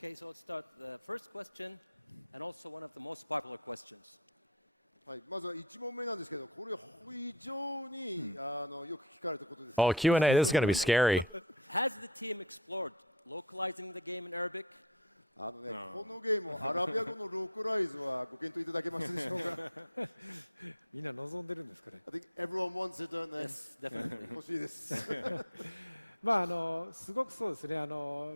Okay, so let's start the first question, and also one of the most popular questions. はい、まずは1問目なんですけど、これ非常に、よく聞かれたことです。Oh, Q&A, this is going to be scary. Has the team explored localizing the game in Arabic? このゲームをアラビア語のローカライズはご検討いただけますでしょうか。みんな望んでるんですかね。I think everyone wants it, don't they? Yes, definitely. 欲しいです。まあすごくそうですね。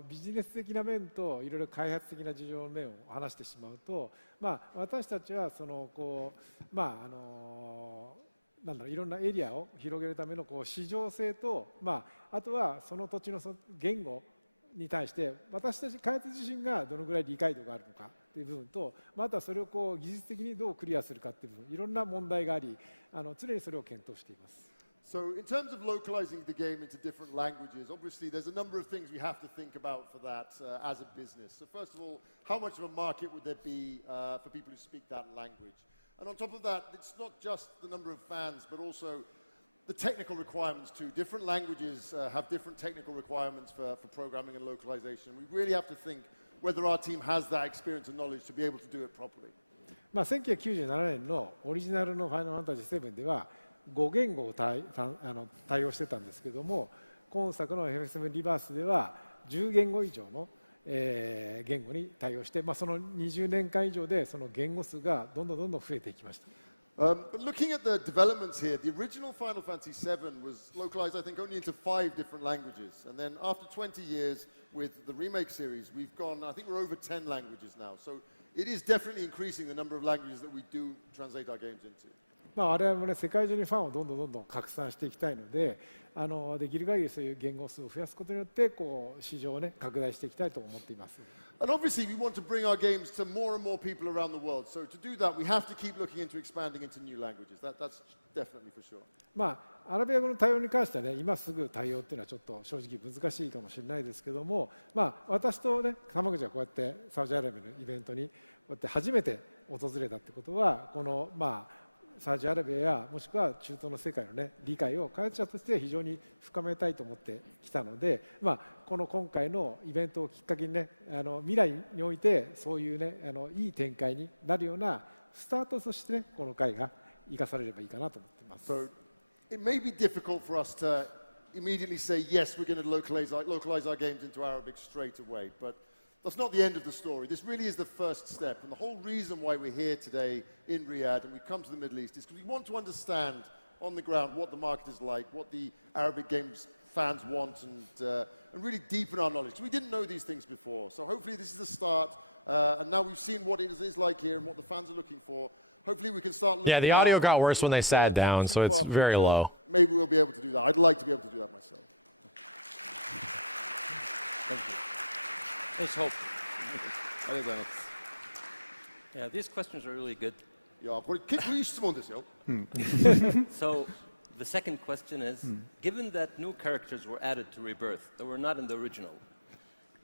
ビジネス的な面といろいろ開発的な事情の面を話してしまうと、私たちはなんだろう、いろんなエリアを広げるための市場性と、あとはその土地の言語に対して私たち開発自身がどのぐらい理解度があるのかという部分と、あとはそれを技術的にどうクリアするかという部分、いろんな問題があり、常にそれを検討しています。So in terms of localizing the game into different languages, obviously there's a number of things we have to think about for that as a business. So first of all, how much of a market would there be for people who speak that language? And on top of that, it's not just the number of fans, but also the technical requirements too. Different languages have different technical requirements for programming and localization. We really have to think whether our team has that experience and knowledge to be able to do it properly. 1997年のオリジナルのファイナルファンタジー7では5言語を対応してたんですけども、今作の FF7 リバースでは10言語以上の言語に対応して、その20年間以上でその言語数がどんどん増えていきました。But looking at the developments here, the original Final Fantasy VII was localized, I think, only into 5 different languages. And then after 20 years with the remake series, we've gone, I think we're over 10 languages now. So it is definitely increasing the number of languages that we do translate our games into. 我々もね、世界中にファンをどんどん拡散していきたいので、できる限りそういう言語数を増やすことによって市場をね拡大していきたいと思っています。And obviously we want to bring our games to more and more people around the world. So to do that, we have to keep looking into expanding into new languages. That's definitely for sure. アラビア語の対応に関してはね、今すぐ対応っていうのはちょっと正直難しいかもしれないですけども、私とね、浜口がこうやってサウジアラビアのイベントにこうやって初めて訪れたってことは、このサウジアラビアやもしくは中東の世界のね理解を開発者として非常に深めたいと思ってきたので、この今回のイベントをきっかけにね、未来においてそういうねいい展開になるようなスタートとしてね、この会が生かされればいいかなと思っています。So it may be difficult for us to immediately say yes, we're going to localize our games into Arabic straight away, but that's not the end of the story. This really is the first step. And the whole reason why we're here today in Riyadh and we've come to the Middle East is because we want to understand on the ground what the market is like, what the Arabic games fans want, and really deepen our knowledge. We didn't know these things before. So hopefully this is the start. And now we've seen what it is like here and what the fans are looking for. Hopefully we can start looking. Yeah, the audio got worse when they sat down, so it's very low. Maybe we'll be able to do that. I'd like to be able to do that myself. Thank you. Let's hope. ありがとうございます。Yeah, these questions are really good. いや、これ結構いい質問ですよ。So the second question is, given that new characters were added to Rebirth that were not in the original,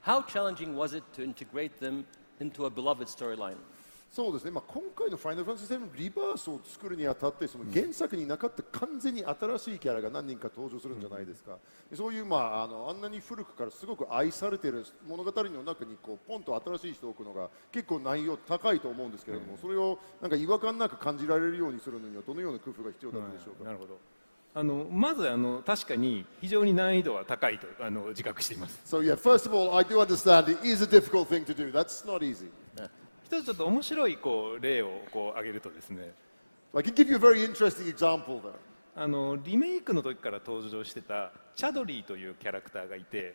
how challenging was it to integrate them into a beloved storyline? そうですね、今回のファイナルファンタジー7リバースを作るにあたって、その原作になかった完全に新しいキャラが何人か登場するんじゃないですか。そういうあんなに古くからすごく愛されている物語の中にポンと新しい人を置くのが結構難易度高いと思うんですけれども、それをなんか違和感なく感じられるようにするのにはどのような工夫が必要だったでしょうか。なるほど。まず確かに非常に難易度は高いと自覚しています。So yeah, first of all, I do understand it is a difficult thing to do. That's not easy. 一つちょっと面白い例を挙げるとですね、I can give you a very interesting example there. リメイクの時から登場してたチャドリーというキャラクターがいて、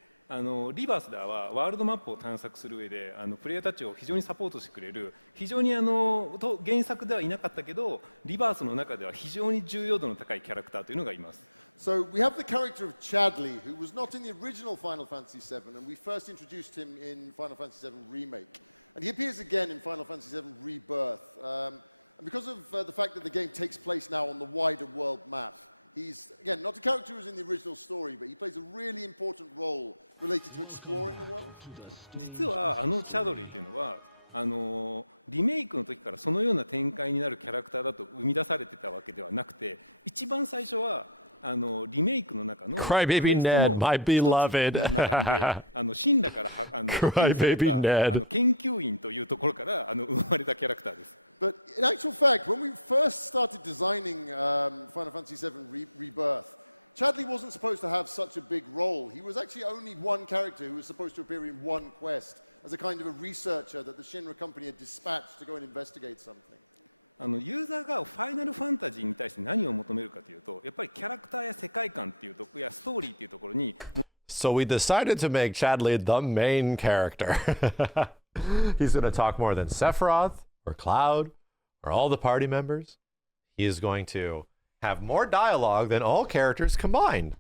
リバースではワールドマップを探索する上でプレイヤーたちを非常にサポートしてくれる、非常に原作ではいなかったけどリバースの中では非常に重要度の高いキャラクターというのがいます。So we have the character of Chadley, who was not in the original Final Fantasy VII, and we first introduced him in Final Fantasy VII Remake. And he appears again in Final Fantasy VII Rebirth. And because of the fact that the game takes place now on the wider world map, he's, again, not a character who was in the original story, but he plays a really important role related to exploring the world. 実はチャドリーというのはリメイクの時からそのような展開になるキャラクターだと生み出されてたわけではなくて、一番最初はリメイクの中のクエ Crybaby スト Ned, の my 一つ beloved. の中でシンラから発見され Crybaby た Ned. 研究員というところから生まれたキャラクターです。But in actual fact, when we first started designing Final Fantasy VII Rebirth, Chadley wasn't supposed to have such a big role. He was actually only one character who was supposed to appear in one quest as a kind of a researcher that the Shinra company had dispatched to go and investigate something. ユーザーがファイナルファンタジーに対して何を求めるかというと、やっぱりキャラクターや世界観っていうとこやストーリーっていうところに So we decided to make Chadley the main character. He's going to talk more than Sephiroth or Cloud or all the party members. He is going to have more dialogue than all characters combined.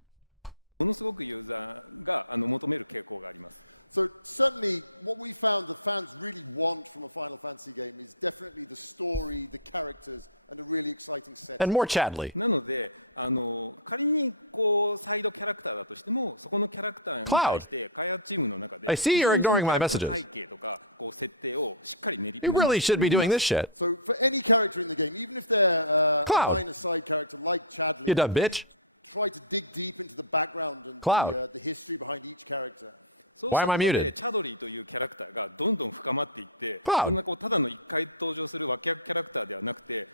ものすごくユーザーが求める傾向があります。So certainly what we found that fans really want from a Final Fantasy game is definitely the story, the characters, and a really exciting setting. And more Chadley. なので仮にこうサイドキャラクターだとしても、そこのキャラクターに対して開発チームの中で I see you're 非常にその ignoring my キャラクター messages. の背景とかこう設定をしっかり練り You really should be doing this shit. So for any character in the game, even if they're a Cloud. minor side character like Chadley, You done, we bitch. try to dig deep into the background and Cloud. the history behind each character. そうしたこと Why am I で muted? チャドリーというキャラクターがどんどん深まっていって、 Cloud. そんなこうただの一回登場する脇役キャラクターではなくて、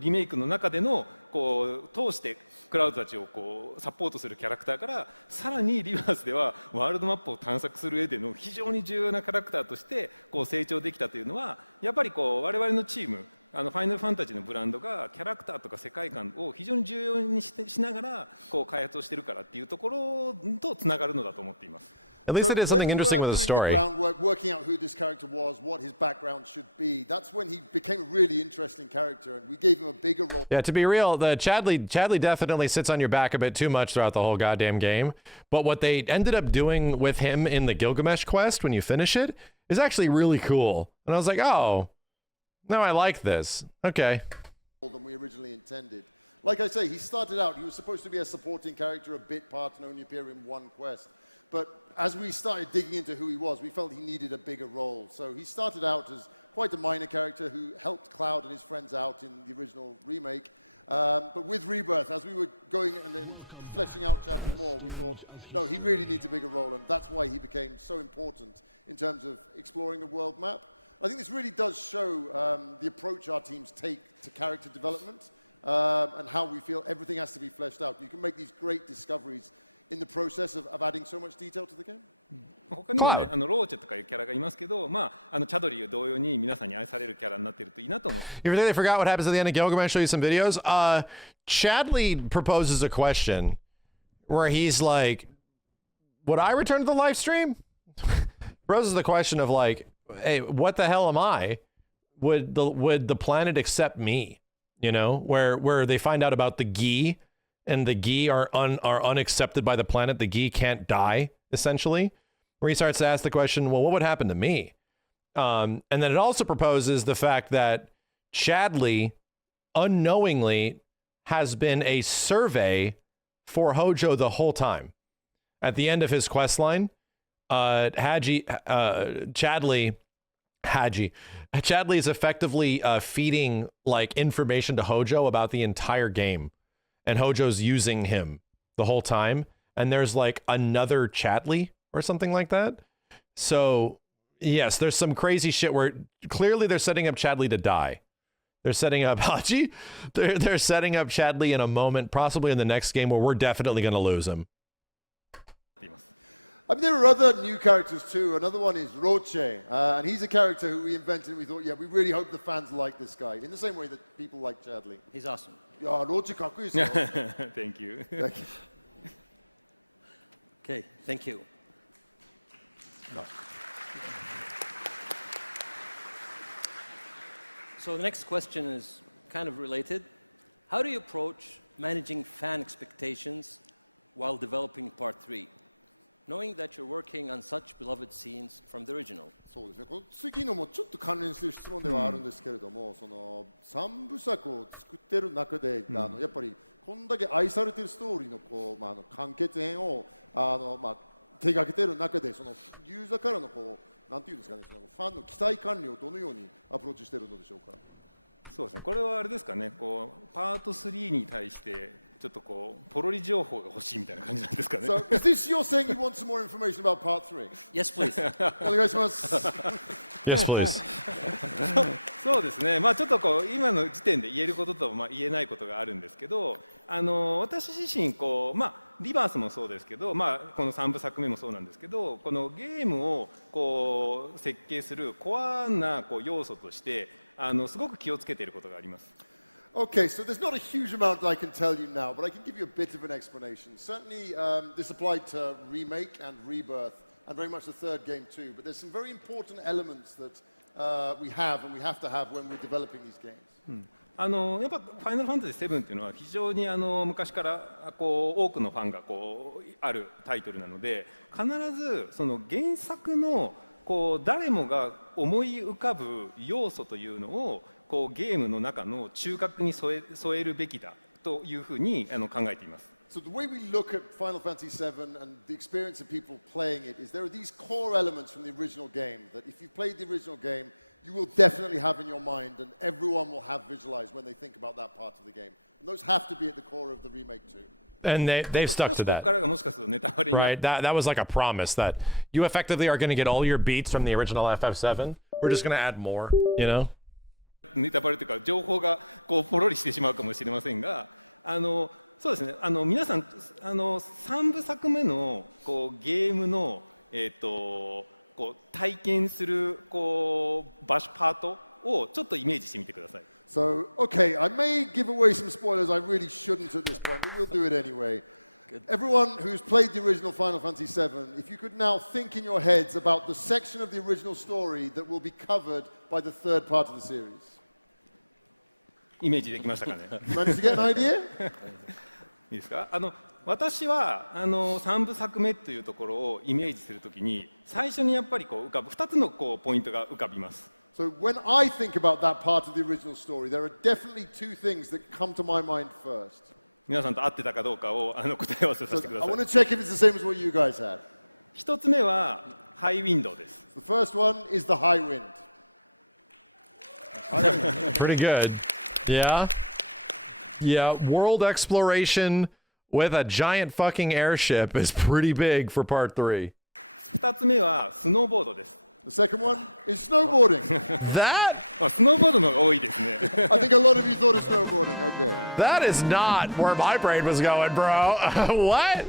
リメイクの中でのこう通してクラウドたちをこうサポートするキャラクターから、さらにリバースではワールドマップを探索する上での非常に重要なキャラクターとしてこう成長できたというのは、やっぱりこう我々のチームファイナルファンタジーのブランドがキャラクターとか世界観を非常に重要にしながらこう開発をしているからっていうところとつながるのだと思っています。At least it is something interesting with the story. Doing the groundwork, working out who this character was, what his background should be, that's when he became a really interesting character, and we gave him a bigger role. Yeah, to be real, the Chadley definitely sits on your back a bit too much throughout the whole goddamn game. But what they ended up doing with him in the Gilgamesh quest when you finish it is actually really cool. And I was like, oh, no, I like this. Okay. Than we originally intended. Like I say, he started out, he was supposed to be a supporting character, a bit part, and only appear in one quest. But as we started digging into who he was, we felt he needed a bigger role. So he started out as quite a minor character who helped Cloud and his friends out in the original remake. But with Rebirth, as we were going and then fleshing out Chadley more, we thought, no, he really needs a bigger role, and that's why he became so important in terms of exploring the world map. I think this really does show the approach our teams take to character development and how we feel everything has to be fleshed out. You can make these great discoveries in the process of adding so much detail to the game. 他にもね、ローチェとかいうキャラがいますけど、まあ、チャドリー同様に皆さんに愛されるキャラになっているといいなと思って。You think they forgot what happens at the end of Gilgamesh? Show you some videos. Chadley proposes a question where he's like, would I return to the live stream? Proposes the question of like, hey, what the hell am I? Would the planet accept me? You know, where they find out about the Gi, and the Gi are unaccepted by the planet. The Gi can't die, essentially. Where he starts to ask the question, well, what would happen to me? And then it also proposes the fact that Chadley unknowingly has been a survey for Hojo the whole time. At the end of his quest line, Chadley is effectively feeding like information to Hojo about the entire game, and Hojo's using him the whole time. And there's like another Chadley or something like that. So yes, there's some crazy shit where clearly they're setting up Chadley to die. They're setting up Haji. They're setting up Chadley in a moment, possibly in the next game, where we're definitely going to lose him. I mean, there are other new characters too. Another one is Roche, and he's a character who we invented. And we thought, yeah, we really hope the fans like this guy in the same way that people like Chadley. He's awesome. Yeah, Roche かっこいいですよ。Thank you. Okay, thank you. So the next question is kind of related. How do you approach managing fan expectations while developing Part 3, knowing that you're working on such beloved scenes from the original? そうですね。この次のもちょっと関連する質問ではあるんですけれども、その三部作を作ってる中で、やっぱりこんだけ愛されてるストーリーのこう完結編を手掛けてる中で、そのユーザーからのこうなんていうんですかね、そのファンの期待管理をどのようにアプローチしているのでしょうか。そうですね、これはあれですかね、こうパート3に対してちょっとこうポロリ情報が欲しいみたいな感じなんですかね。 So, is this you're saying you want some more information about part 3? Yes, please. お願いします。Yes, please. そうですね、まあ、ちょっとこう今の時点で言えることと、まあ、言えないことがあるんですけど、私自身こう、まあ、リバースもそうですけど、まあ、この3部作目もそうなんですけど、このゲームをこう設計するコアなこう要素としてすごく気をつけていることがあります。Okay, so there's not a huge amount I can tell you now, but I can give you a bit of an explanation. Certainly, this applied to Remake and Rebirth, and very much the third game too, but there's some very important elements that we have and we have to have when we're developing these games. やっぱ「ファイナルファンタジー7」っていうのは非常に昔からこう多くのファンがこうあるタイトルなので、必ずその原作のこう誰もが思い浮かぶ要素というのをこうゲームの中の中核に添えるべきだというふうに考えています。So the way we look at Final Fantasy VII and the experience of people playing it is there are these core elements from the original game that if you've played the original game, you will definitely have in your mind and everyone will have visualized when they think about that part of the game. And those have to be at the core of the remake too. And they've stuck to that. Right, that was like a promise that you effectively are going to get all your beats from the original FF7. We're just going to add more, you know? ネタバレというか情報がこうポロリしてしまうかもしれませんが、そうですね、皆さん3部作目のこうゲームの、こう体験するこうパートをちょっとイメージしてみてください。So, okay, I may give away some spoilers I really shouldn't at this point, but we'll do it anyway. Everyone who's played the original Final Fantasy VII, if you could now think in your heads about the section of the original story that will be covered by the third part of the series. イメージできましたかね。Managed to get an idea? いいですか。私は3部作目というところをイメージするときに最初にやっぱりこう浮かぶ2つのこうポイントが浮かびます。So when I think about that part of the original story, there are definitely two things that come to my mind first. 皆さんと合ってたかどうかを答え合わせさせてく So だ I さ want い。 to check if it's the same as what you guys had. 一つ目はハイウィンドウです。The first one is the high wind. Pretty good. Yeah. Yeah, world exploration with a giant fucking airship is pretty big for part 3. 二つ目はスノーボードです。The second one is snowboarding. That スノーボードの方が多いですね。 I think a lot of you thought of snowboarding. Okay. that is not where my brain was going, bro. What?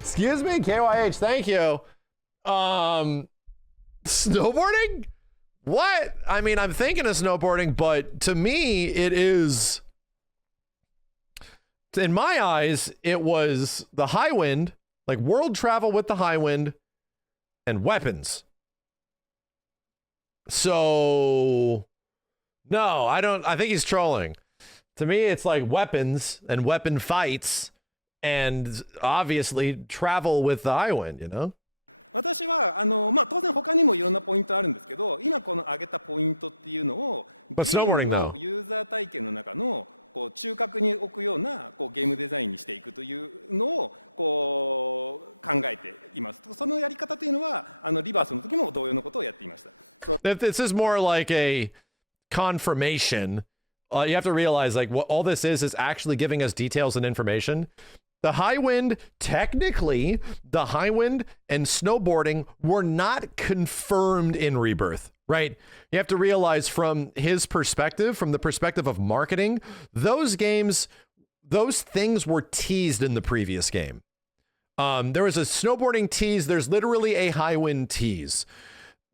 Excuse me, KYH, thank you. Snowboarding? What? I mean, I'm thinking of snowboarding, but to me, it is. In my eyes, it was the high wind, like world travel with the high wind, and weapons. So, no, I don't. I think he's trolling. To me, it's like weapons and weapon fights, and obviously travel with the high wind, you know? 私はまあ、当然他にもいろんなポイントあるんですけど、今この挙げたポイントっていうのをゲームのユーザー体験の中のこう中核に置くようなこうゲームデザインにしていくというのをこう考えています。そのやり方というのはリバースの時も同様のことをやっていました。This is more like a confirmation. You have to realize, like, what all this is actually giving us details and information. The high wind, technically, the high wind and snowboarding were not confirmed in Rebirth, right? You have to realize from his perspective, from the perspective of marketing, those games, those things were teased in the previous game. There was a snowboarding tease. There's literally a high wind tease.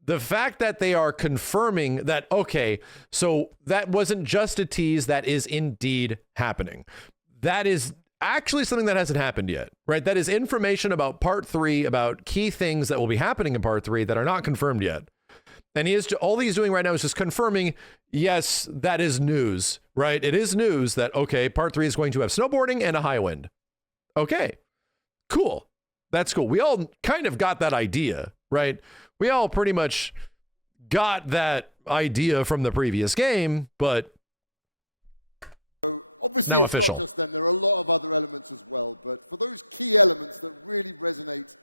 The fact that they are confirming that, okay, so that wasn't just a tease, that is indeed happening. That is actually something that hasn't happened yet, right? That is information about part 3, about key things that will be happening in part 3 that are not confirmed yet. And all he's doing right now is just confirming, yes, that is news, right? It is news that, okay, part 3 is going to have snowboarding and a high wind. Okay, cool. That's cool. We all kind of got that idea, right? We all pretty much got that idea from the previous game, but So obviously, now it's official. not just them. There are a lot of other elements as well. But for those key elements that really resonate,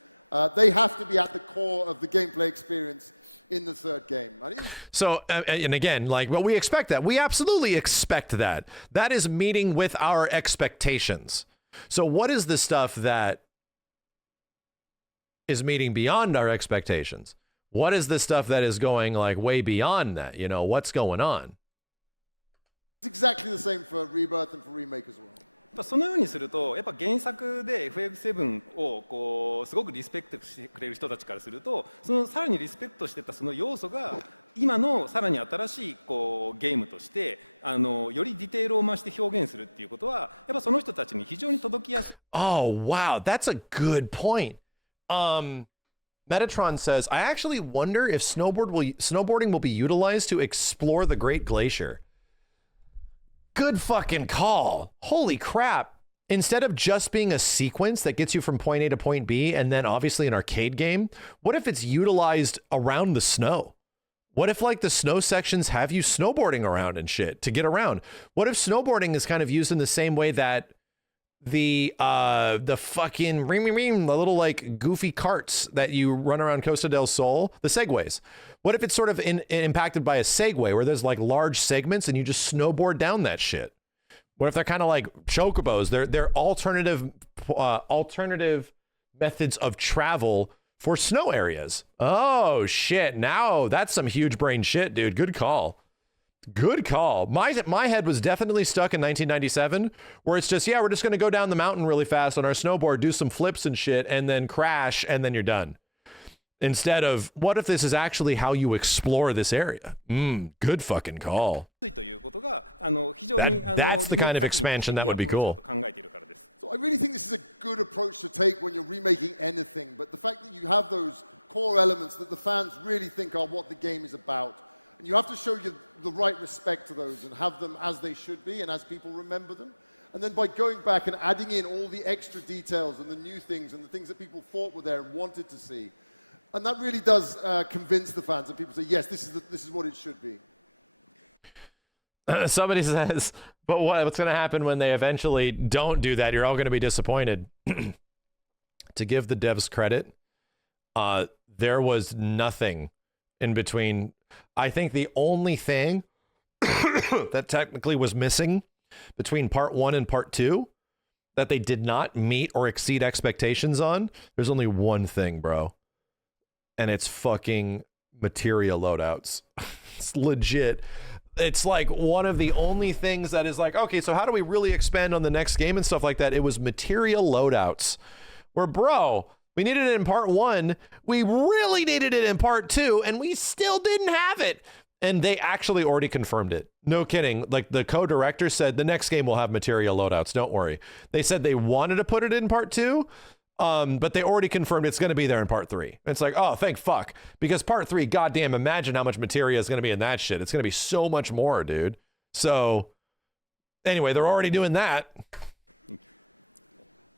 they have to be at the core of the gameplay experience in the third game. And it was So, and again, like, well, we expect that. We absolutely expect that. That is meeting with our expectations. So what is the stuff that is meeting beyond our expectations? What is the stuff that is going like way beyond that? You know, what's going on? it's exactly the same for Rebirth and for Remake as well. やっぱそのようにするとやっぱ原作で FF7 をこうすごくリスペクトしてくれる人たちからするとそのさらにリスペクトしてたその要素が今のさらに新しいこうゲームとしてよりディテールを増して表現するっていうことはやっぱその人たちに非常に届きやすい。Oh, wow. That's a good point. Metatron says, I actually wonder if snowboarding will be utilized to explore the Great Glacier. Good fucking call. Holy crap. Instead of just being a sequence that gets you from point A to point B and then obviously an arcade game, what if it's utilized around the snow? What if like the snow sections have you snowboarding around and shit to get around? What if snowboarding is kind of used in the same way that the fucking the little like goofy carts that you run around Costa del Sol, the segways? What if it's sort of impacted by a segway where there's like large segments and you just snowboard down that shit? What if they're kind of like chocobos? They're alternative methods of travel for snow areas. Oh shit! Now that's some huge brain shit, dude. Good call. Good call. My head was definitely stuck in 1997, where it's just, yeah, we're just gonna go down the mountain really fast on our snowboard, do some flips and shit, and then crash, and then you're done. Instead of, what if this is actually how you explore this area? Good fucking call. That's the kind of expansion that would be cool. So I really think this is a good approach to take when you're remaking anything, but the fact that you have those core elements that the fans really think are what the game is about, and you have to show you the right respect to those and have them as they should be and as people remember them. And then by going back and adding in all the extra details and the new things and the things that people thought were there and wanted to see, and that really does convince the fans, and people say, yes, this is what it should be. Somebody says, but what's going to happen when they eventually don't do that? You're all going to be disappointed. To give the devs credit, there was nothing in between. I think the only thing that technically was missing between part 1 and part 2 that they did not meet or exceed expectations on, there's only one thing, bro. And it's fucking materia loadouts. It's legit. It's like one of the only things that is like, okay, so how do we really expand on the next game and stuff like that? It was materia loadouts. Where, bro, we needed it in part 1. We really needed it in part 2, and we still didn't have it. And they actually already confirmed it. No kidding. Like the co-director said, the next game will have materia loadouts. Don't worry. They said they wanted to put it in part 2. But they already confirmed it's going to be there in part 3. It's like, oh, thank fuck. Because part 3, goddamn, imagine how much materia is going to be in that shit. It's going to be so much more, dude. So, anyway, they're already doing that.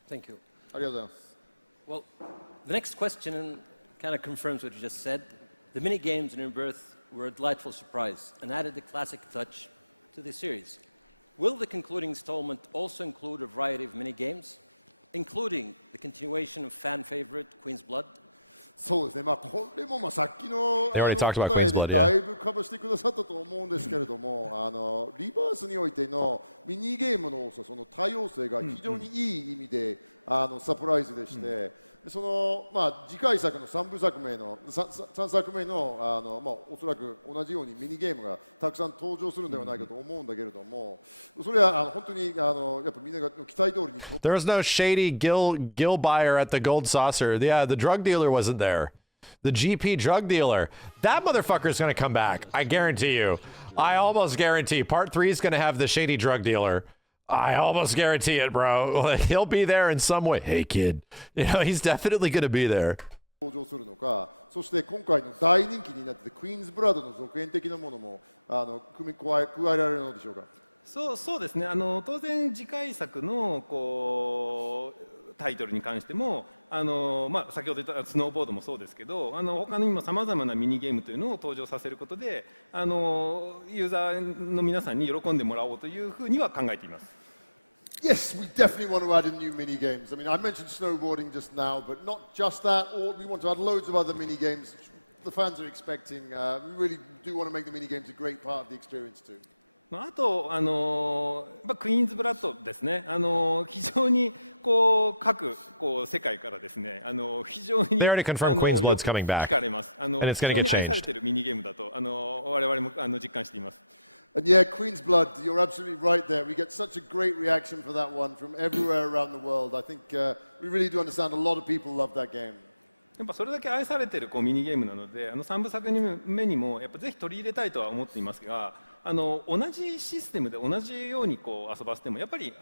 Thank you. Arigatou. Well, the next question kind of confirms what you just said. The mini-games in Rebirth were a delightful surprise and added a classic touch to the series. Will the concluding installment also include a variety of mini-games? Including the continuation of fan favorite Queen's Blood? そうですね、まあ、これもさっきのThey already talked about 答え Queen's で Blood, だいぶカバーしてくださったと思うんですけれども、リバースにおいてのミニゲームのその多様性が非常にいい意味で、サプライズでして、そのまあ、次回作の3作目のまあ、おそらく同じようにミニゲームがたくさん登場するんではないかと思うんだけれども、それは本当にやっぱみんなが期待通りに。There was no shady Gil buyer at the Gold Saucer. Yeah, the drug dealer wasn't there. The GP drug dealer. That motherfucker is going to come back. I guarantee you. I almost guarantee part 3 is going to have the shady drug dealer. I almost guarantee it, bro. He'll be there in some way. Hey, kid. You know, he's definitely going to be there. 登場するのか、そして今回の大人気になってクイーンズブラッドの続編的なものも加えられるのでしょうか。そうですね。当然次回作のこうタイトルに関してもまあ、先ほど言ったスノーボードもそうですけど他にもさまざまなミニゲームというのを登場させることでユーザーの皆さんに喜んでもらおうというふうには考えています。Yes, we definitely want to add in new mini games. I mean, I mentioned snowboarding just now, but not just that. We want to add loads of other mini games. the fans are expecting. We really do want to make the mini games a great part of the experience too. あと、クイーンズブラッドですね、非常にこう各こう世界からですね、非常に They already confirmed Queen's よ Blood's く coming back. 聞かれます。And it's 非 gonna 常 get に愛され changed. ているミニゲームだと我々も実感しています。And yeah, Queen's Blood, you're absolutely right there. We get such a great reaction for that one from everywhere around the world. I think we really do understand a lot of people love that game. やっぱそれだけ愛されているこうミニゲームなので、3部作目にもやっぱぜひ取り入れたいとは思っていますが、同じシステムで同じようにこう遊ばせてもやっぱり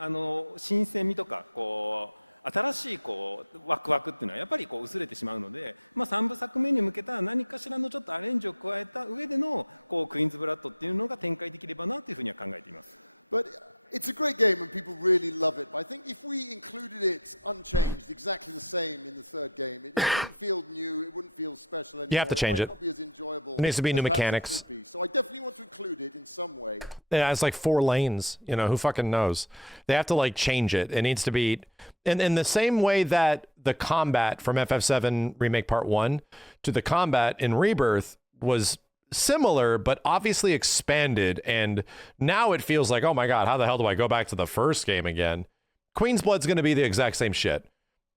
新鮮味とかこう新しいこうワクワクっていうのはやっぱりこう薄れてしまうので、3部作目に向けた何かしらのちょっとアレンジを加えた上でのこうクイーンズブラッドっていうのが展開できればなというふうには考えています。But it's a great game and people really love it. But I think if we included it unchanged, exactly the same in the third game, it wouldn't feel new, it wouldn't feel special anymore. You have to change it it. might not be as enjoyable. There needs to be new as perhaps it mechanics. could be. So I definitely want to include it in some way. Yeah, it's like 4 lanes. You know, who fucking knows? They have to like change it. It needs to be in the same way that the combat from FF7 Remake Part 1 to the combat in Rebirth was similar, but obviously expanded. And now it feels like, oh my God, how the hell do I go back to the first game again? Queen's Blood's going to be the exact same shit.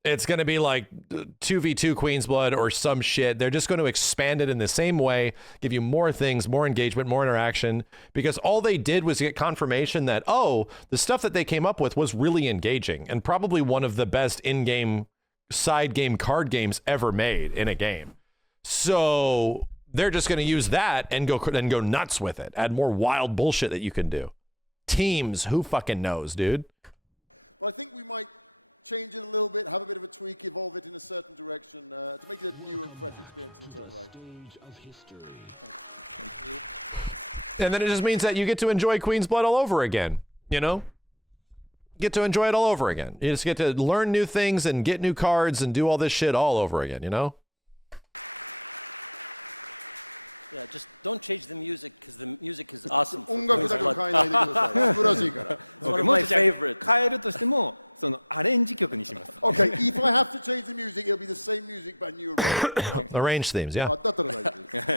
It's going to be like 2v2 Queen's Blood or some shit. They're just going to expand it in the same way, give you more things, more engagement, more interaction, because all they did was get confirmation that, oh, the stuff that they came up with was really engaging and probably one of the best in-game side game card games ever made in a game. So they're just going to use that and go nuts with it. Add more wild bullshit that you can do. Teams, who fucking knows, dude? But I think we might change it a little bit, have a bit of a tweak, evolve it in a certain direction to make it a new and fresh experience in its own right. And then it just means that you get to enjoy Queen's Blood all over again, you know? Get to enjoy it all over again. You just get to learn new things and get new cards and do all this shit all over again, you know? Yeah, just don't change the music because the music is awesome. 音楽だけは変えないでください。素晴らしいから。 It's one of my favorite. 変えるとしてもそのアレンジ曲にします。Okay, if I have to change the music, it'll be the same music but new arrangement. Arrange themes, yeah. だったら大丈夫で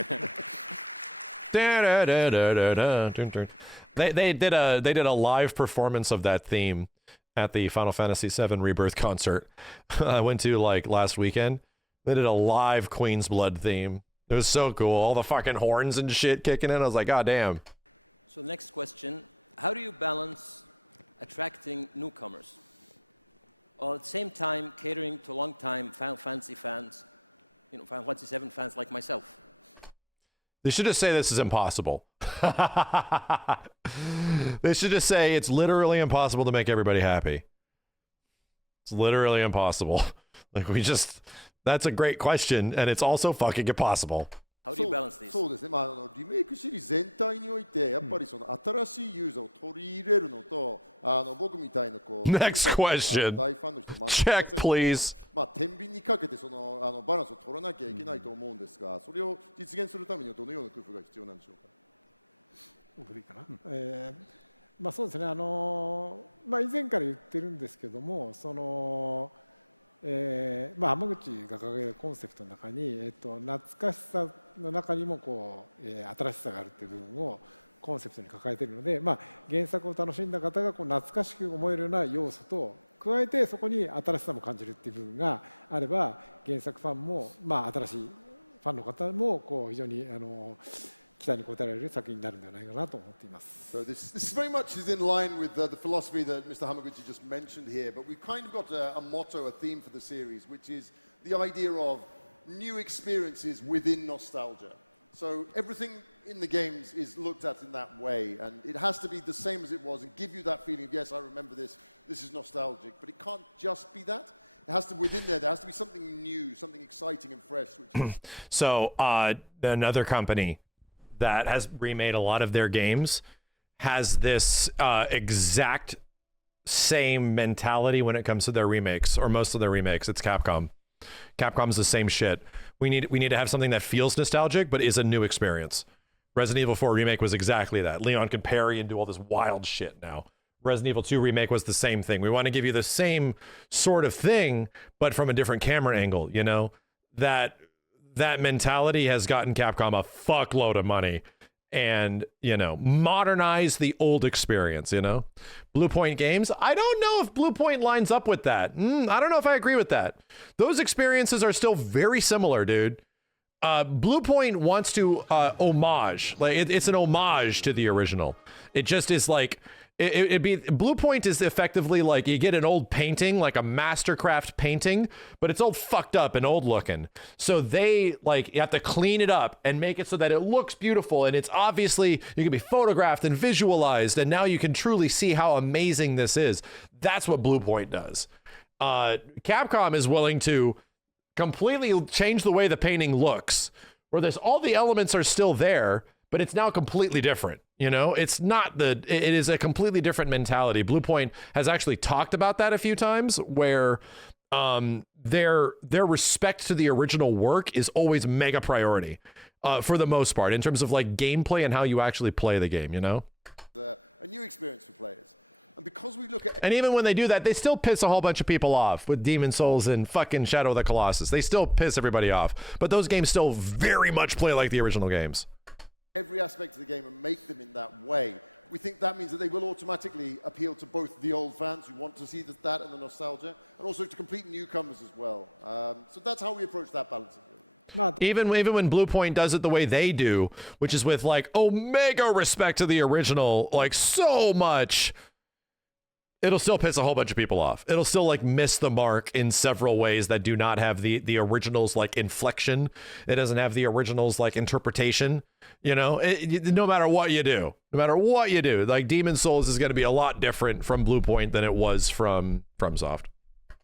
す。They did a live performance of that theme at the Final Fantasy VII Rebirth concert I went to like last weekend. They did a live Queen's Blood theme. It was so cool. All the fucking horns and shit kicking in. I was like, God damn. So next question, how do you balance attracting newcomers while at the same time catering to long-time Final Fantasy fans, you know, Final Fantasy VII fans like myself? They should just say this is impossible. They should just say it's literally impossible to make everybody happy. It's literally impossible. Like that's a great question, and it's also fucking impossible. How do you balance these? そうですね。リメイクシリーズ全体においてやっぱりその新しいユーザーを取り入れるのと、僕みたいなこう Next question. 大ファンの人を満足さ Check, せるのを please. 天秤にかけてそのバランスを取らなきゃいけないと思うんですが、それを実現するためにはどのような工夫が必要なんでしょうか。僕でいいかな。そうですね。以前から言ってるんですけども、その。浜口が掲げるコンセプトの中に、懐かしさの中にもこう、新しさがあるっていう部分をコンセプトに抱えているので、原作を楽しんだ方がこう懐かしく思えるような要素と加えてそこに新しさも感じるっていう部分があれば原作ファンも、新しいファンの方もこう非常に期待に応えられる作品になるんではないかなと思っています。So this very much is in line with the philosophy that Mr. Hamaguchi just mentioned here, but we've kind of got a motto, a theme for the series, which is the idea of new experiences within nostalgia. So everything in the games is looked at in that way, and it has to be the same as it was and give you that feeling of, yes, I remember this, this is nostalgic, but it can't just be that. It has to, within there has to be something new, something exciting and fresh. Which is So another company that has remade a lot of their games has this exact same mentality when it comes to their remakes, or most of their remakes. It's Capcom. Capcom's the same shit. We need to have something that feels nostalgic but is a new experience. Resident Evil 4 Remake was exactly that. Leon can parry and do all this wild shit now. Resident Evil 2 Remake was the same thing. We want to give you the same sort of thing, but from a different camera angle, you know? That that mentality has gotten Capcom a fuckload of money and, you know, modernize the old experience, you know? Blue Point Games, I don't know if Blue Point lines up with that. I don't know if I agree with that. Those experiences are still very similar, dude. Blue Point wants to homage, like it's an homage to the original. It just is like, it'd be, Blue Point is effectively like you get an old painting, like a Mastercraft painting, but it's all fucked up and old looking. So they like, you have to clean it up and make it so that it looks beautiful. And it's obviously, you can be photographed and visualized. And now you can truly see how amazing this is. That's what Blue Point does. Capcom is willing to completely change the way the painting looks, where there's all the elements are still there, but it's now completely different. You know, it's not it is a completely different mentality. Blue Point has actually talked about that a few times, where their respect to the original work is always mega priority for the most part in terms of like gameplay and how you actually play the game, you know? A new experience for players. And because we look at... And even when they do that, they still piss a whole bunch of people off with Demon Souls and fucking Shadow of the Colossus. They still piss everybody off. But those games still very much play like the original games. Every aspect of the game and make them in that way. We think that means that they will automatically appeal to both the old fans who want to see that and the nostalgia, and also to complete newcomers as well. So that's how we approach that balance. Even when Blue Point does it the way they do, which is with like omega respect to the original, like so much, it'll still piss a whole bunch of people off. It'll still like miss the mark in several ways that do not have the original's like inflection. It doesn't have the original's like interpretation. You know, no matter what you do, like Demon Souls is going to be a lot different from Blue Point than it was from FromSoft.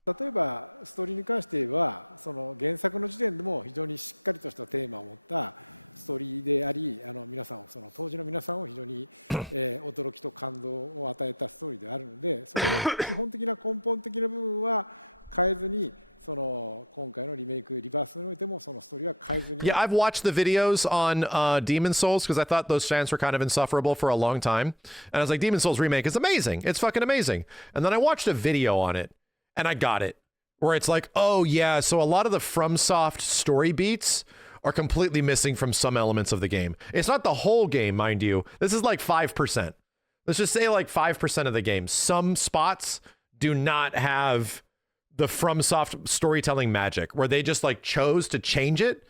例えばストーリーに関してはその原作の時点でも非常にしっかりとしたテーマを持ったストーリーであり、皆さんをその当時の皆さんを非常に、驚きと感動を与えたストーリーであるので、それの基本的な根本的な部分は変えずに、その今回のリメイクリバースにおいてもそのストーリーは変えずに。Yeah, I've watched the videos on Demon Souls because I thought those fans were kind of insufferable for a long time, and I was like, Demon Souls remake is amazing. It's fucking amazing. And then I watched a video on it, and I got it, where it's like, oh yeah, so a lot of the FromSoft story beats are completely missing from some elements of the game. It's not the whole game, mind you. This is like 5%. Let's just say like 5% of the game. Some spots do not have the FromSoft storytelling magic, where they just like chose to change it.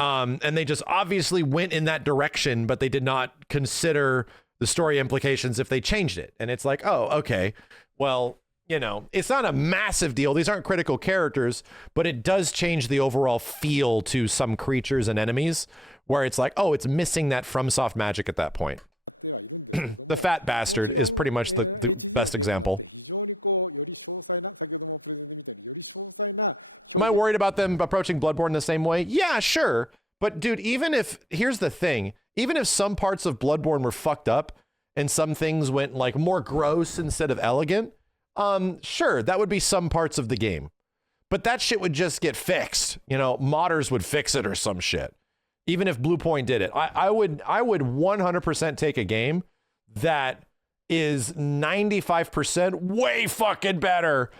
And they just obviously went in that direction, but they did not consider the story implications if they changed it. And it's like, oh, okay, well, you know, it's not a massive deal. These aren't critical characters, but it does change the overall feel to some creatures and enemies, where it's like, oh, it's missing that FromSoft magic at that point. The Fat Bastard is pretty much the best example. Am I worried about them approaching Bloodborne the same way? Yeah, sure. But dude, here's the thing, even if some parts of Bloodborne were fucked up and some things went like more gross instead of elegant, sure, that would be some parts of the game. But that shit would just get fixed. You know, modders would fix it or some shit. Even if Blue Point did it. I would 100% take a game that is 95% way fucking better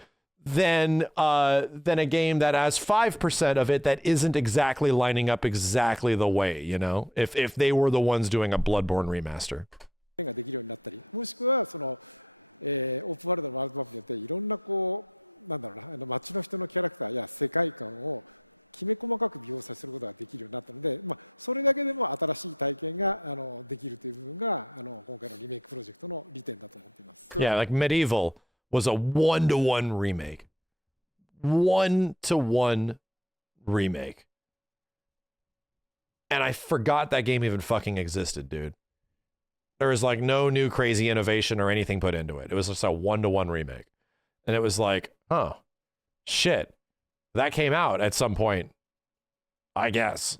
than a game that has 5% of it that isn't exactly lining up exactly the way, you know, if they were the ones doing a Bloodborne remaster. ができるようになったり、もしくはその、オープンワールドのワールドマップによっていろんなこうなんだろうな、街の人のキャラクターや世界観をきめ細かく描写することができるようになったので、それだけでも新しい体験ができるという部分が今回のリメイクプロジェクトの利点だと思っています。Yeah, like Medieval was a 1-to-1 remake. 1-to-1 remake. And I forgot that game even fucking existed, dude. There was like no new crazy innovation or anything put into it. It was just a 1-to-1 remake. And it was like, oh, shit. That came out at some point, I guess.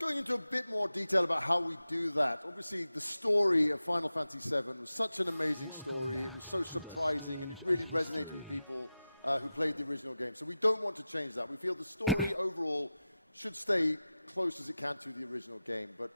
Going into a bit more detail about how we do that, obviously the story of Final Fantasy VII was such an amazing story. It was so surprising, and it really resonated with people who played the original game. So we don't want to change that. We feel the story overall should stay close as it can to the original game. But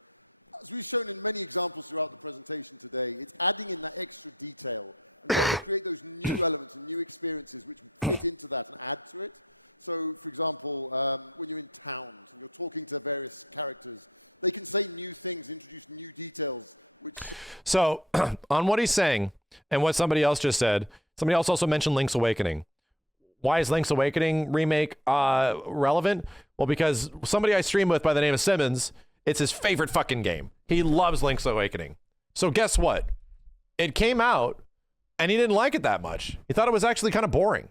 as we've shown in many examples throughout the presentation today, it's adding in that extra detail and trying to create those new elements and new experiences which fit into that and add to it. So, for example, when you're in towns and you're talking to various characters, they can say new things, introduce new details, which... So, on what he's saying, and what somebody else just said, somebody else also mentioned Link's Awakening. Why is Link's Awakening remake relevant? Well, because somebody I stream with by the name of Simmons, it's his favorite fucking game. He loves Link's Awakening. So guess what? It came out, and he didn't like it that much. He thought it was actually kind of boring.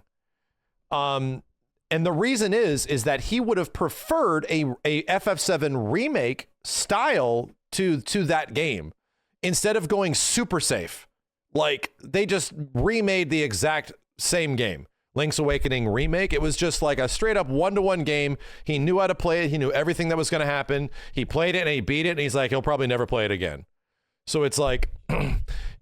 And the reason is that he would have preferred a FF7 remake style to that game instead of going super safe. Like, they just remade the exact same game. Link's Awakening remake. It was just like a straight up one-to-one game. He knew how to play it. He knew everything that was going to happen. He played it and he beat it, and he's like, he'll probably never play it again. So it's like,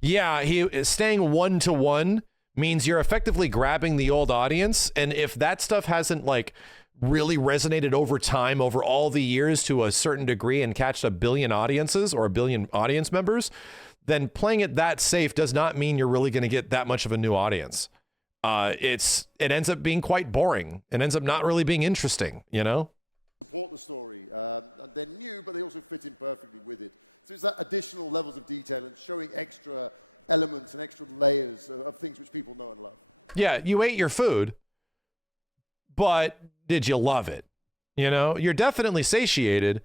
yeah, he staying one-to-one means you're effectively grabbing the old audience. And if that stuff hasn't like really resonated over time, over all the years to a certain degree and catched a billion audiences or a billion audience members, then playing it that safe does not mean you're really going to get that much of a new audience. It ends up being quite boring. It ends up not really being interesting, you know? Support the story. They're new, but they also fit in perfectly with it. So it's that additional levels of detail and showing extra elements and extra layers of things which people know and love. Yeah, you ate your food, but did you love it? You know, you're definitely satiated,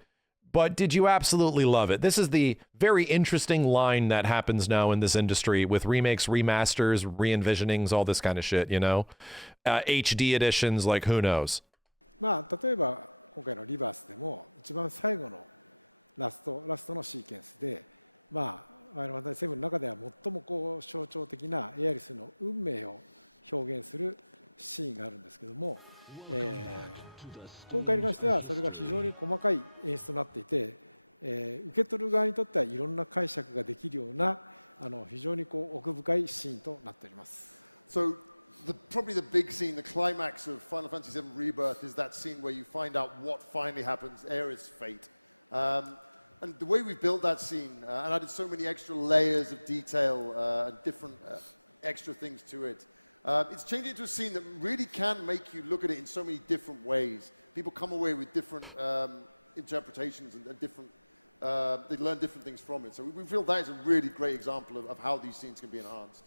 but did you absolutely love it? This is the very interesting line that happens now in this industry with remakes, remasters, re-envisionings, all this kind of shit, you know? HD editions, like who knows? まあ例えば今回のリバースでも一番最後のラストのシーケンスで、まあファイナルファンタジー7の中では最もこう象徴的なエアリスの運命を表現するシーンがあるんですけども、今回に関してはそれが非常に細かい演出となっていて、受け取る側にとってはいろんな解釈ができるような非常にこう奥深いシーンとなっております。So probably the big scene, the climax of Final Fantasy VII Rebirth is that scene where you find out what finally happens, Aerith's fate. And the way we built that scene and added so many extra layers of detail and different extra things to it, it's changed into a scene that really can make you look at it in so many different ways. People come away with different interpretations and different, they learn different things from it. So we feel that is a really great example of how these scenes can be enhanced.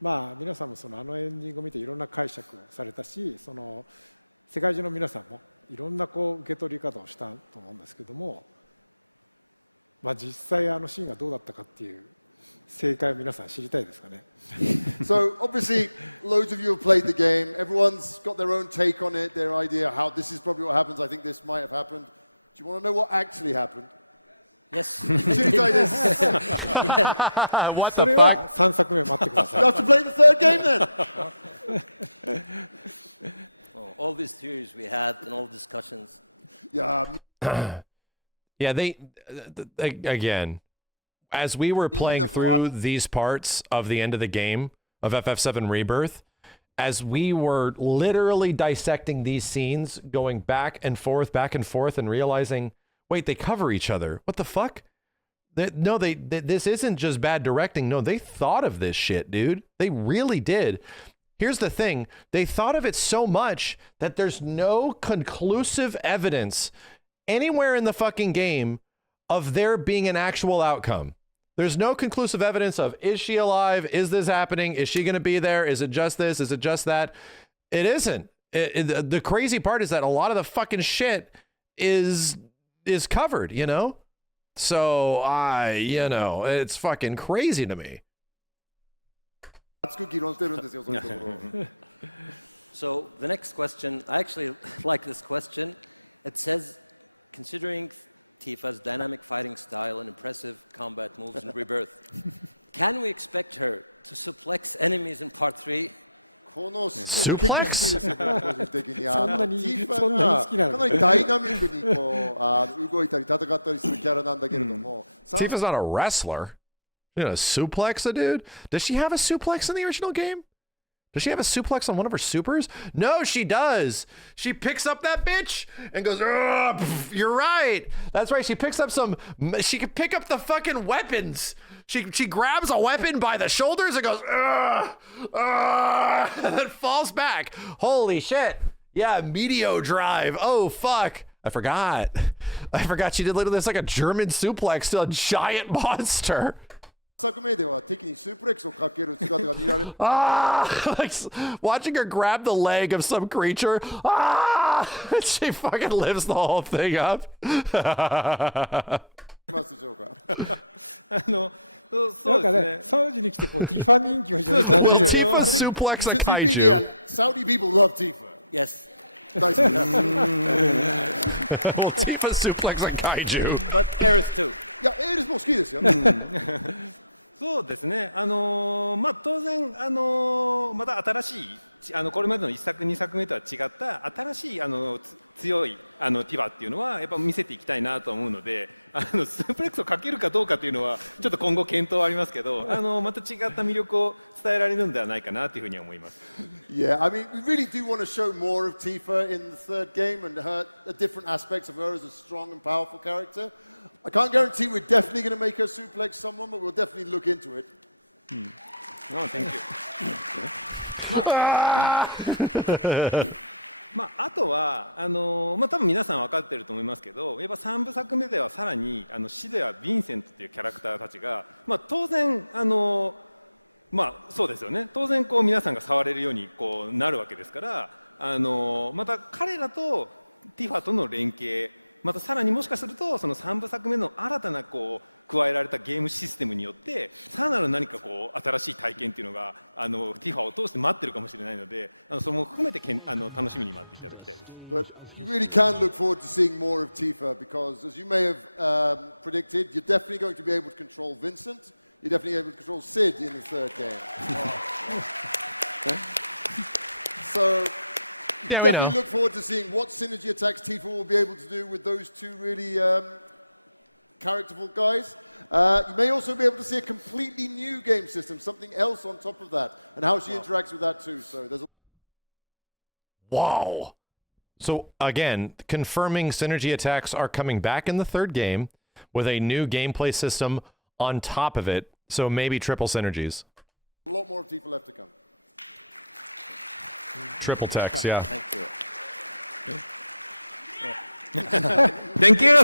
まあ皆さんもエンディングを見ていろんな解釈をされたし、世界中の皆さんもいろんなこう受け取り方をしたと思うんですけども、まあ実際シーンがどうだったかっていう正解を皆さん知りたいですかね。So obviously, loads of you have played the game. Everyone's got their own take on it, their idea how this is probably what happens. I think this might have happened. Do you want to know what actually happened? Yes. 知りたいです。それは3作目待ってください。You have to play the third game then. Well, all these theories we had and all discussions. Yeah. Yeah, again, as we were playing through these parts of the end of the game of FF7 Rebirth, as we were literally dissecting these scenes, going back and forth, and realizing, wait, they cover each other. What the fuck? This isn't just bad directing. No, they thought of this shit, dude. They really did. Here's the thing. They thought of it so much that there's no conclusive evidence anywhere in the fucking game of there being an actual outcome. There's no conclusive evidence of, is she alive? Is this happening? Is she going to be there? Is it just this? Is it just that? It isn't. The crazy part is that a lot of the fucking shit is covered, you know? So, it's fucking crazy to me. So the next question, I actually like this question. It says, considering Tifa's dynamic fighting style and impressive combat moves in Rebirth, can we expect her to suplex enemies in Part 3? このすごく好きですよ、個人的に。ティファがかなりダイナミックにこう動いたり戦ったりするキャラなんだけれども。Tifa's not a wrestler. You know, suplex a dude? Does she have a suplex in the original game? Does she have a suplex on one of her supers? No, she does. She picks up that bitch and goes, you're right. That's right. She picks up she can pick up the fucking weapons. She grabs a weapon by the shoulders and goes, and then falls back. Holy shit. Yeah, Meteor Drive. Oh, fuck. I forgot she did literally this like a German suplex to a giant monster. 作目では敵にスープレックスをかける姿が見られる。 Ah, like watching her grab the leg of some creature. Ah, she fucking lifts the whole thing up. ますでしょうか。そうですね。サウジに来てこうティファ人気を非常に感じる。 Tifa suplex a Since you've been kaiju. here, Saudi people love Tifa. Yes, 大好きです。Well, Tifa suplex a kaiju. but Aerith too. いや、エールスも好きですよ。そうですね、まあ、当然、また新しいこれまでの1作2作目とは違った新しい強いティバっていうのはやっぱ見せていきたいなと思うのでスープレックスをかけるかどうかというのはちょっと今後検討はありますけどまた違った魅力を伝えられるのではないかなというふうには思います。Yeah, I mean, we really do want to show more of Tifa in the third game and her the different aspects of her as a strong and powerful character. I can't guarantee we're definitely going to make her suplex someone, but we'll definitely look into it. No, thank you. まあ、あとはまあ、多分皆さん分かってると思いますけどやっぱ3部作目ではさらにシデア・ヴィンセントというキャラクターたちが、まあ、当然まあ、そうですよね当然こう皆さんが触れるようにこうなるわけですからまた彼らとティファとの連携またさらにもしかするとその3部作目の新たなこう加えられたゲームシステムによってさらなる何かこう新しい体験っていうのがティファを通して待ってるかもしれないのでそれも含めて楽しみに待っていただきたいです。 But you really can look forward to seeing more of Tifa because, as you may have predicted, you're definitely going to be able to control Vincent. You're definitely able to control Sid in the third game. So. Yeah, we Definitely know. look forward to seeing what synergy attacks Tifa will be able to do with those two really characterful guys. You may also be able to see a completely new game system, something else on top of that, and how she interacts with that too. So there's a Wow. So again, confirming synergy attacks are coming back in the third game with a new gameplay system on top of it. So maybe triple synergies. lot more of Tifa left to come. Triple text, yeah. Thank you. Thank you!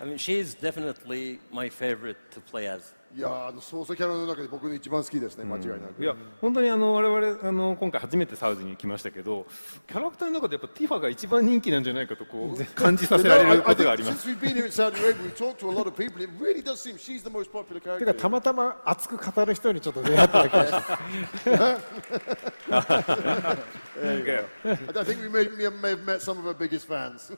I mean, she's definitely my favorite to play as. いやー操作キャラの中で僕の一番好きですね、間違いなく。いや本当に我々今回初めてサウジに来ましたけどキャラクターの中でやっぱティファが一番人気なんじゃないかとこう感じさせられ No, る I ことがあ think ります since we've been here in Saudi Arabia, we've talked to a lot of people. It really does seem she's the most popular て character. かたまたま熱く語る人にちょっと出会っただけです I think we may have met some of her biggest fans.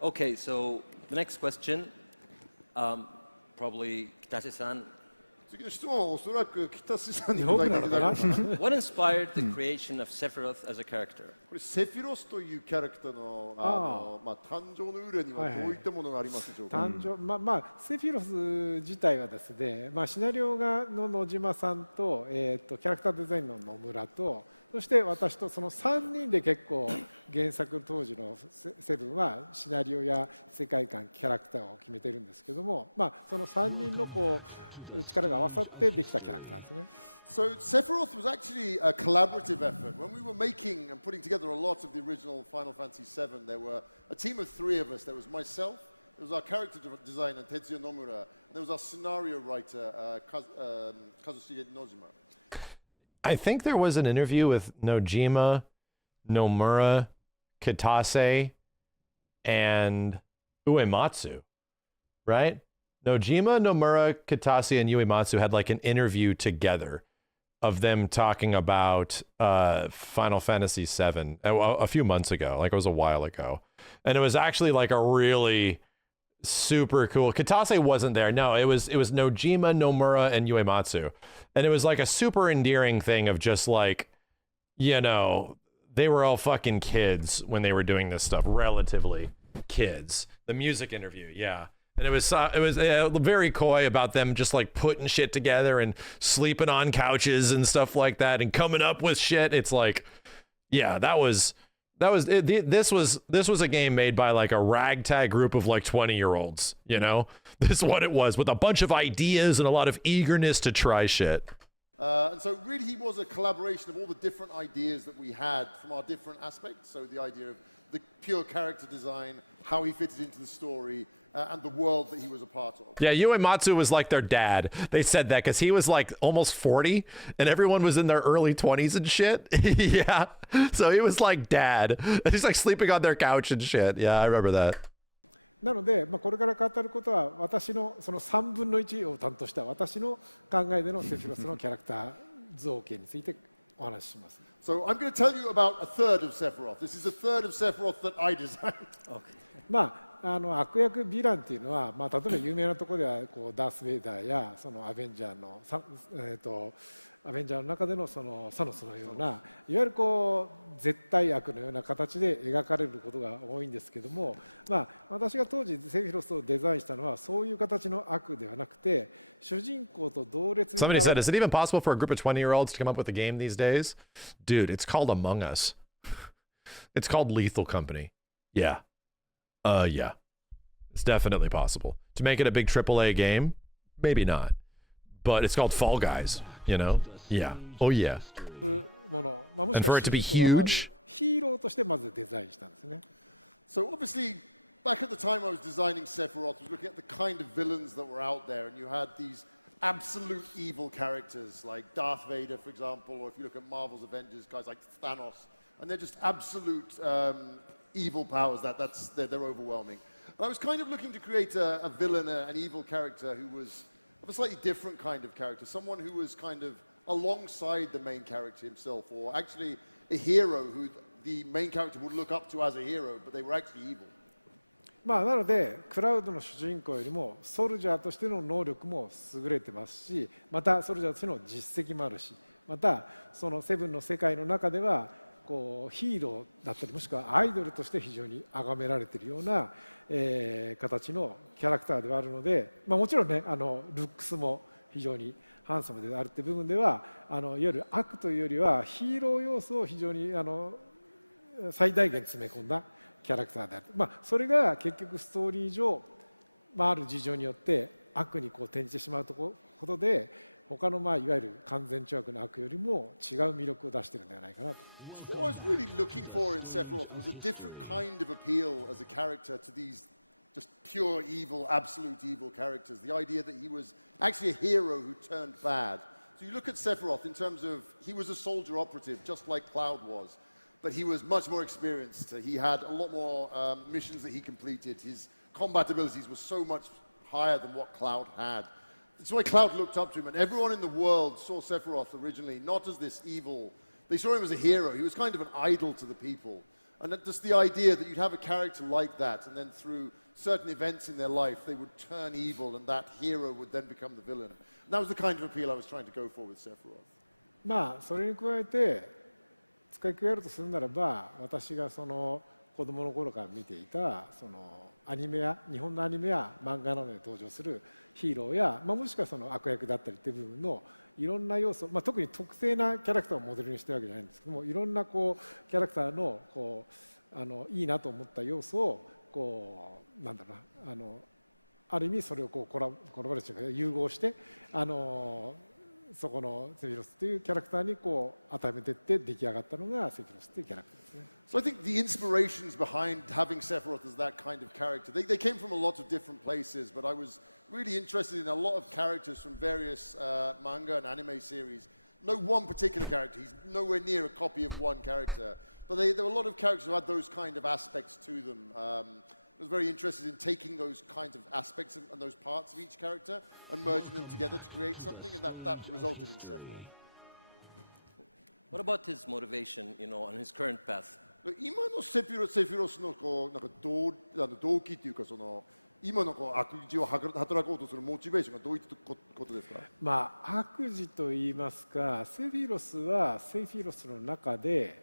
Okay, so the next question, probably Kitashi-san. 次の質問はおそらく北瀬さんに答えていただく。こ What inspired the creation of Sephiroth as a character? れセフィロスというキャラクターのまあ誕生の裏にはどういったものがありますでしょうか。誕生まあセフィロス自体はですね、まあ、シナリオがの野島さんと、キャラクターデザインの野村とそして私とその3人で結構原作当時のセブンはシナリオや世界観キャラクターを決めてるんですけども、まあ、その3人のこう力が合わさってできたキャラクターですね。So Sephiroth was actually a collaborative effort. When we were making and putting together a lot of the original Final Fantasy VII, there were a team of 3 of us. There was myself, there was our character designer Tetsuya Nomura, and there was our scenario writer Kazushige Nojima. I think there was an interview with Nojima, Nomura, Kitase, and Uematsu, right? Nojima, Nomura, Kitase, and Uematsu had like an interview together of them talking about Final Fantasy VII a few months ago, like it was a while ago. And it was actually like a really super cool. Kitase wasn't there. No, it was Nojima, Nomura, and Uematsu. And it was like a super endearing thing of just like, you know, they were all fucking kids when they were doing this stuff, relatively kids. The music interview, yeah. And it was very coy about them just like putting shit together and sleeping on couches and stuff like that and coming up with shit. It's like, yeah, this was a game made by like a ragtag group of like 20-year-olds, you know? This is what it was, with a bunch of ideas and a lot of eagerness to try shit. And so really he was a collaboration of all the different ideas that we had from our different aspects. So the idea of the pure character design, how he fitted into the story, and the world that he was a part of. Yeah, Uematsu was like their dad. They said that because he was like almost 40 and everyone was in their early 20s and shit. Yeah. So he was like dad. He's like sleeping on their couch and shit. Yeah, I remember that. なので、これから語ることは私のその3分の1を担当した私の考えでのセフィロスのキャラクター造形についてお話しします。So I'm going to tell you about a third of Sephiroth. This is a third of Sephiroth that I designed. Okay. 悪役ヴィランっていうのは、例えば有名なところではこうダース・ベイダーやそのアベンジャーのアベンジャーの中でのそのサノスのようないわゆるこう絶対悪のような形で描かれることが多いんですけども、私が当時セフィロスをデザインしたのはそういう形の悪ではなくて主人公と同列に Somebody said, is it even possible for a group of 20-year-olds to come up with a game these days? Dude, it's called Among Us. It's called Lethal Company. Yeah. Yeah. It's definitely possible. To make it a big AAA game? Maybe not. But it's called Fall Guys, you know? Yeah. Oh, yeah. And for it to be huge? ヒーローとしてまずデザインしたんですね。So obviously, back at the time I was designing Sephiroth, I was looking at the kind of villains that were out there, and you had these absolute evil characters like Darth Vader, for example, or if you look at Marvel's Avengers, guys like Thanos, and they're just absolute evil powers. They're overwhelming. And I was kind of looking to create a villain, an evil character who was of a slightly different kind of character, someone who was kind of alongside the main character himself, or actually a hero who the main character would look up to as a hero, but they were actually evil. なのでクラウドの主人公よりもソルジャーとしての能力も優れてますし、またソルジャーとしての実績もあるし、またそのセブンの世界の中ではこうヒーローだったりもしくはアイドルとして非常に崇められているような、形のキャラクターではあるので、もちろんねルックスも非常にハンサムであるという部分ではいわゆる悪というよりはヒーロー要素を非常に最大限詰め込んだキャラクターである、それが結局ストーリー上、ある事情によって悪にこう転じてしまうことで他のいわゆる完全懲悪の悪よりも違う魅力を出しているのではないかなと。What I was really looking for in Sephiroth was a different kind of appeal as a character to these just pure evil, absolute evil characters. The idea that he was actually a hero who turned bad. So you look at Sephiroth in terms of he was a soldier operative, just like Cloud was, but he was much more experienced. He had a lot more missions that he completed. His combat abilities were so much higher than what Cloud had. That's why Cloud looked up to him, and everyone in the world saw Sephiroth originally not as this evil. They saw him as a hero. He was kind of an idol to the people. And just the idea that you'd have a character like that, and then through certain events in their life, they would turn evil, and that hero would then become the villain. And that was the kind of appeal I was trying to go for with Sephiroth. それに加えて付け加えるとするならば、私がその子供の頃から見ていたそのアニメや日本のアニメや漫画などで登場するヒーローや、もしくはその悪役だったりっていう部分のいろんな要素、特に特定なキャラクターをモデルにしてるわけじゃないんですけども、いろんなこうキャラクターのこういいなと思った要素をこうなんだろうなある意味それをこうコラボレーションで融合してそこのセフィロスというキャラクターにこう与えていって出来上がったのがセフィロスというキャラクターですね。So I think the inspirations behind having Sephiroth as that kind of character, they came from a lot of different places, but I was really interested in a lot of characters from various manga and anime series. No one particular character, he's nowhere near a copy of one character, but there were a lot of characters who had those kind of aspects to them. I was very interested in taking those kinds of aspects and those parts of each character and merging them together to create something, and that resulted in Sephiroth. What about his motivation, on his current path? 今のセフィロスのこうなんか動機というかその今のこう悪事を働こうとするモチベーションがどういったことですか？悪事といいますか、セフィロスはセフィロスの中で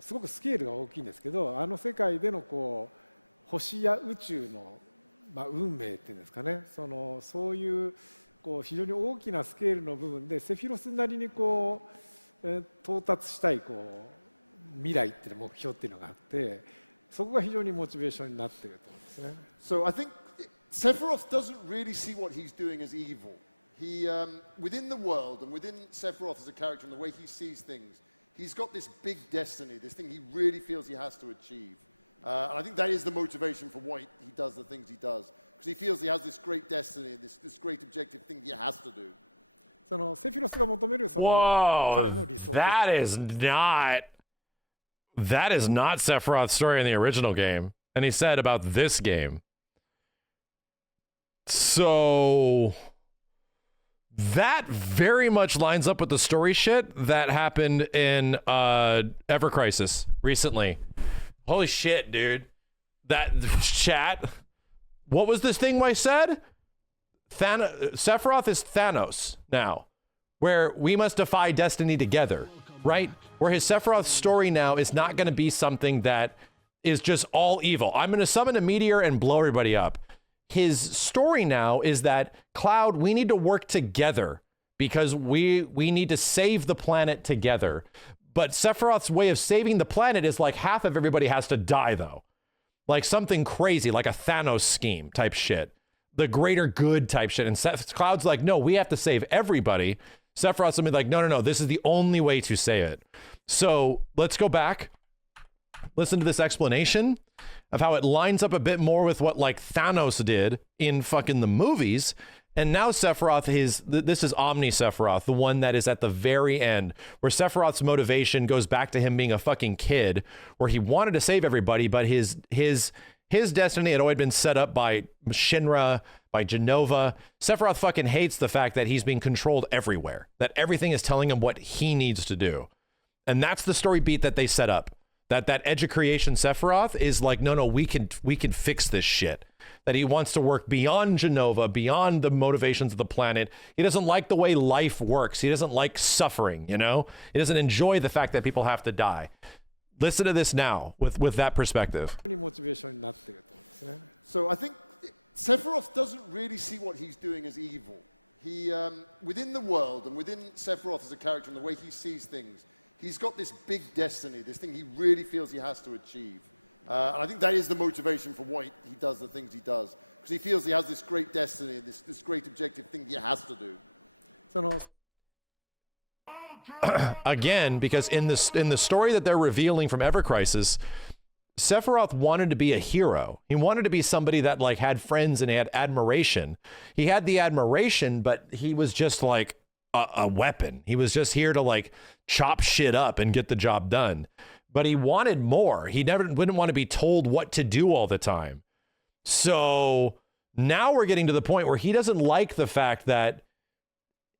すごくスケールが大きいんですけど、あの世界でのこう星や宇宙の、運命っていうんですかね、そういうこう非常に大きなスケールの部分でセフィロスなりにこう、到達したいこう未来っていう目標っていうのがあって、そこが非常にモチベーションになっていると思うんですね。So I think Sephiroth doesn't really see what he's doing as evil. He, within the world and within Sephiroth as a character and the way he sees things, he's got this big destiny, this thing he really feels he has to achieve. And I think that is the motivation for why he does the things he does. Because he feels he has this great destiny, this great objective thing he has to do. そのセフィロスが求めるその彼の理想 That is not Sephiroth's story in the original game. And he said about this game. So that very much lines up with the story shit that happened in Ever Crisis recently. Holy shit, dude. That chat. What was this thing I said? Sephiroth is Thanos now, where we must defy destiny together, right? Where his Sephiroth story now is not going to be something that is just all evil. I'm going to summon a meteor and blow everybody up. His story now is that, Cloud, we need to work together because we need to save the planet together. But Sephiroth's way of saving the planet is like half of everybody has to die, though. Like something crazy, like a Thanos scheme type shit. The greater good type shit. And Cloud's like, no, we have to save everybody. Sephiroth's gonna be like, no, this is the only way to say it. So let's go back. Listen to this explanation of how it lines up a bit more with what like Thanos did in fucking the movies. And now Sephiroth this is Omni Sephiroth, the one that is at the very end, where Sephiroth's motivation goes back to him being a fucking kid, where he wanted to save everybody, but his destiny had always been set up by Shinra, by Genova. Sephiroth fucking hates the fact that he's being controlled everywhere, that everything is telling him what he needs to do. And that's the story beat that they set up. That edge of creation Sephiroth is like, no, we can fix this shit. That he wants to work beyond Genova, beyond the motivations of the planet. He doesn't like the way life works. He doesn't like suffering, you know? He doesn't enjoy the fact that people have to die. Listen to this now with that perspective. モチベーションになっていると思うんですね。 So I think Sephiroth doesn't really see what he's doing as evil. He, within the world and within Sephiroth as a character and the way he sees things, he's got this big destiny, this thing he really feels he has to achieve. And I think that is the motivation for why he does the things he does. Because he feels he has this great destiny, this great objective thing he has to do. その Again, because in the story that they're revealing from Ever Crisis, Sephiroth wanted to be a hero. He wanted to be somebody that like had friends and had admiration. He had the admiration, but he was just like a weapon. He was just here to like chop shit up and get the job done. But he wanted more. He wouldn't want to be told what to do all the time. So now we're getting to the point where he doesn't like the fact that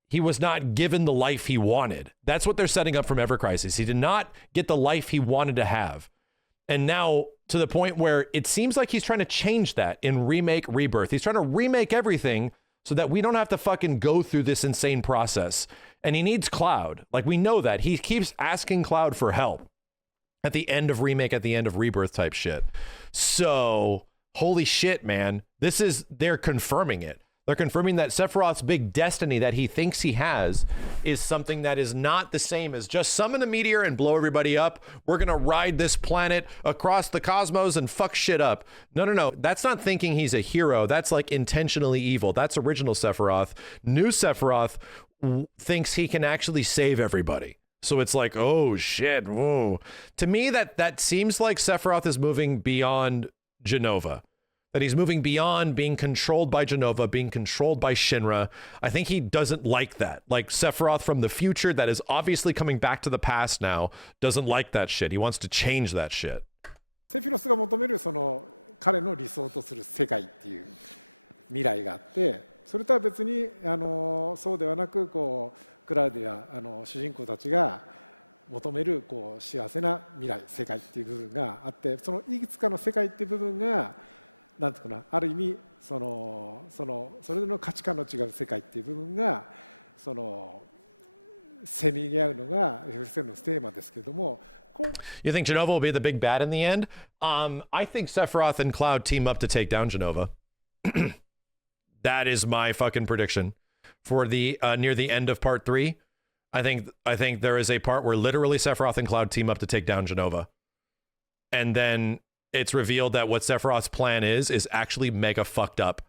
he was not given the life he wanted. That's what they're setting up from Ever Crisis. He did not get the life he wanted to have. And now to the point where it seems like he's trying to change that in Remake Rebirth. He's trying to remake everything so that we don't have to fucking go through this insane process. And he needs Cloud. Like, we know that. He keeps asking Cloud for help at the end of Remake, at the end of Rebirth type shit. So, holy shit, man. They're confirming it. They're confirming that Sephiroth's big destiny that he thinks he has is something that is not the same as just summon a meteor and blow everybody up. We're going to ride this planet across the cosmos and fuck shit up. No. That's not thinking he's a hero. That's like intentionally evil. That's original Sephiroth. New Sephiroth thinks he can actually save everybody. So it's like, oh shit. Whoa. To me, that seems like Sephiroth is moving beyond Genova. That he's moving beyond being controlled by Genova, being controlled by Shinra. I think he doesn't like that. Like Sephiroth from the future that is obviously coming back to the past now doesn't like that shit. He wants to change that shit. セフィロスが求めるその彼の理想とする世界っていう未来があって、それとは別にそうではなくこうクラウデや主人公たちが求めるこう幸せな未来世界っていう部分があって、そのいくつかの世界っていう部分がなんていうかな、ある意味それぞれの価値観の違う世界っていう部分がせめぎ合うのが FF7 のテーマですけれども。You think Genova will be the big bad in the end? I think Sephiroth and Cloud team up to take down Genova. That is my fucking prediction for the near the end of part 3. I think there is a part where literally Sephiroth and Cloud team up to take down Genova, and then it's revealed that what Sephiroth's plan is actually mega fucked up,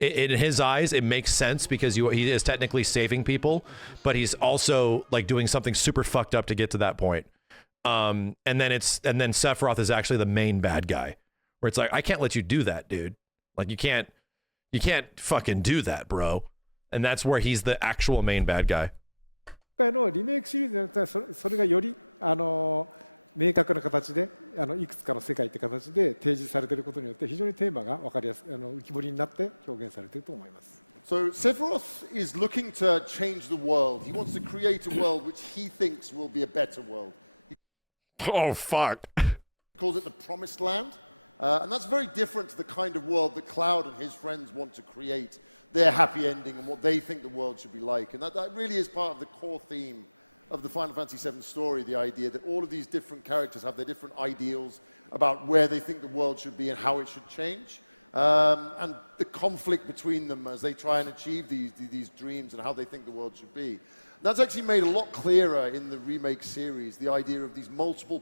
In his eyes, it makes sense because he is technically saving people, but he's also like doing something super fucked up to get to that point. And then Sephiroth is actually the main bad guy, where it's like, I can't let you do that, dude. Like you can't fucking do that, bro. And that's where he's the actual main bad guy. 今回のリメイクシリーズによってはそれがより明確な形でいくつかの世界って形で提示されていることによって非常にテーマが分かりやすく浮き彫りになって表現されていると思います。So Sephiroth is looking to change the world. He wants to create a world which he thinks will be a better world. Oh, fuck. He calls it the Promised Land. And that's very different to the kind of world that Cloud and his friends want to create, their happy ending and what they think the world should be like. And that really is part of the core theme of the Final Fantasy VII story, the idea that all of these different characters have their different ideals about where they think the world should be and how it should change. And the conflict between them as they try and achieve these dreams and how they think the world should be. That's actually made a lot clearer in the remake series, the idea of these multiple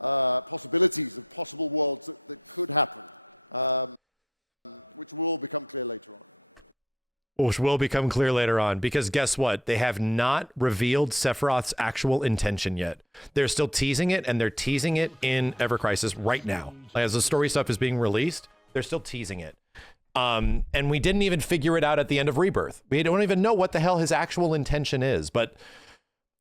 possibilities of possible worlds that could happen, which will all become clear later on. Which will become clear later on, because guess what? They have not revealed Sephiroth's actual intention yet. They're still teasing it, and they're teasing it in Ever Crisis right now. As the story stuff is being released, they're still teasing it. And we didn't even figure it out at the end of Rebirth. We don't even know what the hell his actual intention is. But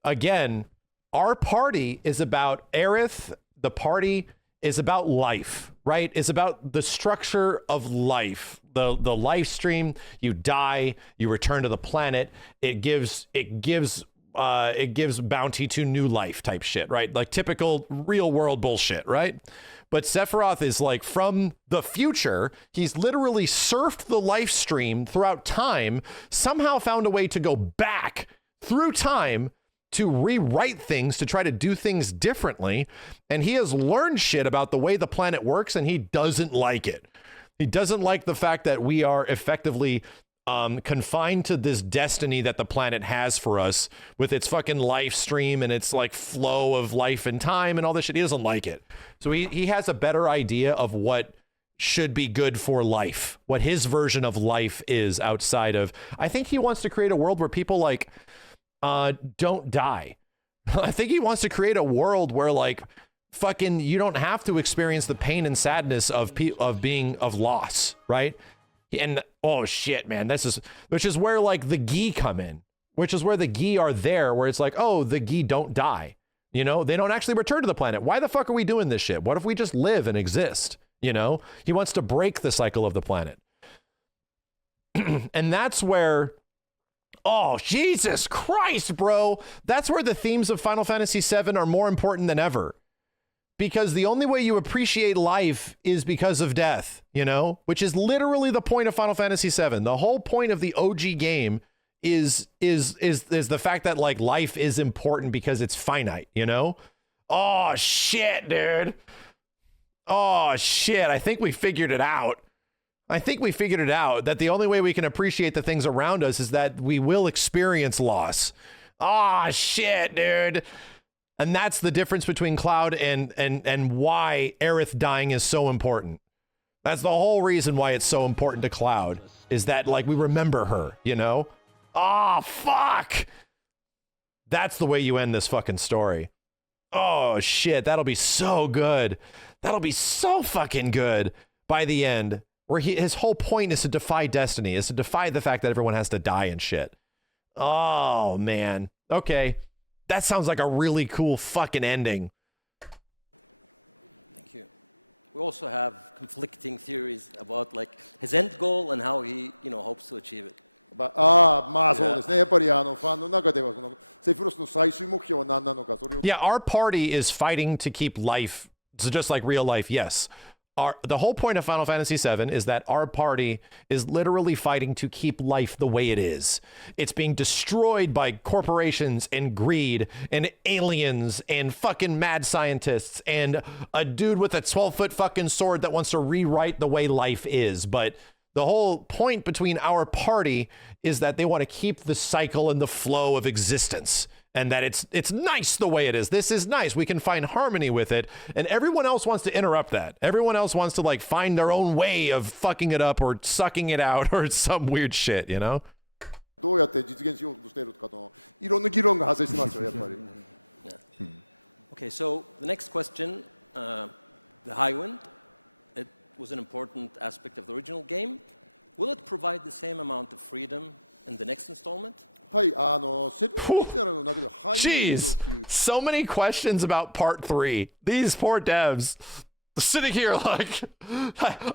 again, our party is about Aerith. The party is about life, right? It's about the structure of life. The life stream, you die, you return to the planet. It gives bounty to new life type shit, right? Like typical real world bullshit, right? But Sephiroth is like from the future. He's literally surfed the life stream throughout time, somehow found a way to go back through time to rewrite things, to try to do things differently. And he has learned shit about the way the planet works, and he doesn't like it. He doesn't like the fact that we are effectively confined to this destiny that the planet has for us with its fucking life stream and its like flow of life and time and all this shit. He doesn't like it. So he has a better idea of what should be good for life, what his version of life is outside of, I think he wants to create a world where people like don't die. I think he wants to create a world where like fucking you don't have to experience the pain and sadness of loss, right? And oh shit, man, which is where like the Gi come in, which is where the Gi are there, where it's like, oh, the Gi don't die, you know, they don't actually return to the planet. Why the fuck are we doing this shit? What if we just live and exist? You know, he wants to break the cycle of the planet. And that's where, oh, Jesus Christ, bro. That's where the themes of Final Fantasy VII are more important than ever. Because the only way you appreciate life is because of death, you know, which is literally the point of Final Fantasy VII. The whole point of the OG game is the fact that like life is important because it's finite, you know? Oh, shit, dude. Oh, shit. I think we figured it out. That the only way we can appreciate the things around us is that we will experience loss. Oh, shit, dude. And that's the difference between Cloud and why Aerith dying is so important. That's the whole reason why it's so important to Cloud, is that like we remember her, you know? Oh, fuck. That's the way you end this fucking story. Oh, shit. That'll be so good. That'll be so fucking good by the end, where his whole point is to defy destiny, is to defy the fact that everyone has to die and shit. Oh, man. Okay. That sounds like a really cool fucking ending. Thank you. We also have conflicting theories about like his end goal and how he, you know, hopes to achieve it. まあそうですね。やっぱりファンの中ではそのセフィロスの最終目標は何なのか、それを Yeah, our party is fighting to keep life, so just like real life, yes. The whole point of Final Fantasy VII is that our party is literally fighting to keep life the way it is. It's being destroyed by corporations and greed and aliens and fucking mad scientists and a dude with a 12-foot fucking sword that wants to rewrite the way life is. But the whole point between our party is that they want to keep the cycle and the flow of existence. and that it's nice the way it is. This is nice. We can find harmony with it. And everyone else wants to interrupt that. Everyone else wants to like find their own way of fucking it up or sucking it out or some weird shit, you know? どうやって実現しようとしているとかのいろんな議論が発生してますよやっぱり。Okay, so the next question, the Highwind, it was an important aspect of the original game. Will it provide the same amount of freedom in the next installment? はい、セブンオリジナルの中ではハイウィンドっていう。 Jeez, so many questions about part 3. These poor devs sitting here like,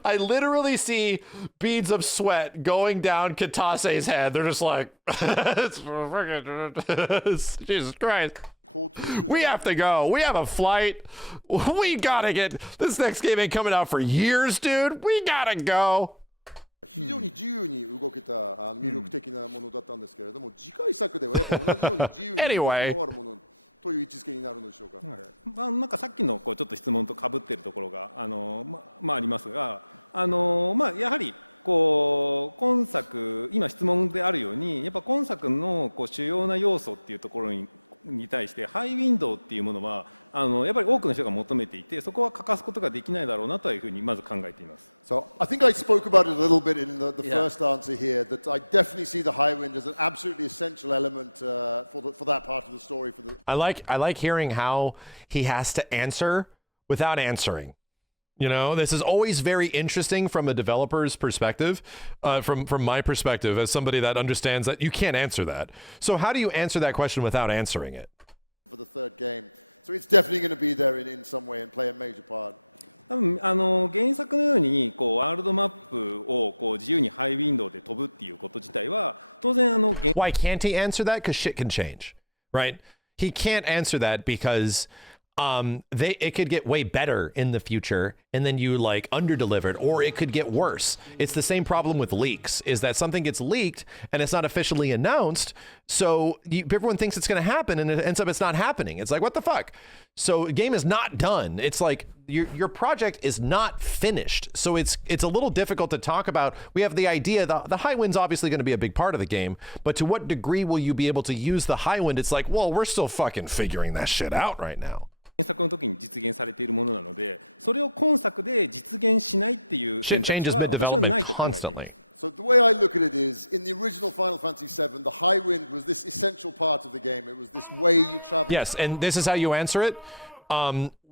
I literally see beads of sweat going down Katase's head. They're just like, it's freaking, Jesus Christ. We have to go. We have a flight. We gotta get, this next game ain't coming out for years, dude. We gotta go. 非常に自由に動けた魅力的なものだったんですけれども、次回作ではやっぱ同じように自由に動き回るものという位置づけになるのでしょうか。まあ、なんかさっきのこうちょっと質問とかぶっているところがありますが、やはりこう今作今質問であるようにやっぱ今作のこう主要な要素っていうところに対してハイウィンドウっていうものはやっぱり多くの人が求めていて、そこは欠かすことができないだろうなというふうにまず考えています。So I think I spoke about it a little bit in the first answer here, that I definitely see the high wind as an absolutely essential element for that part of the story. I like hearing how he has to answer without answering. You know, this is always very interesting from a developer's perspective, from my perspective as somebody that understands that you can't answer that. So how do you answer that question without answering it? For the third game. So it's definitely going to be there in some way and play a major part. 多分原作のようにこうワールドマップをこう自由にハイウィンドウで飛ぶっていうこと自体は当然Why can't he answer that? Because shit can change, right? He can't answer that because it could get way better in the future and then you like underdelivered, or it could get worse. It's the same problem with leaks, is that something gets leaked and it's not officially announced, so everyone thinks it's going to happen and it ends up it's not happening. It's like, what the fuck? So the game is not done. It's like your project is not finished, so it's a little difficult to talk about. We have the idea the high wind's obviously going to be a big part of the game, but to what degree will you be able to use the high wind? It's like, well, we're still fucking figuring that shit out right now. 原作の時に実現されているものなので、それを今作で実現しないっていう選択肢は私はないと考えています。 So the way I look at it is, in the original Final Fantasy VII, the high wind was this essential part of the game. It was this way you travel. Yes, and this is how you answer it.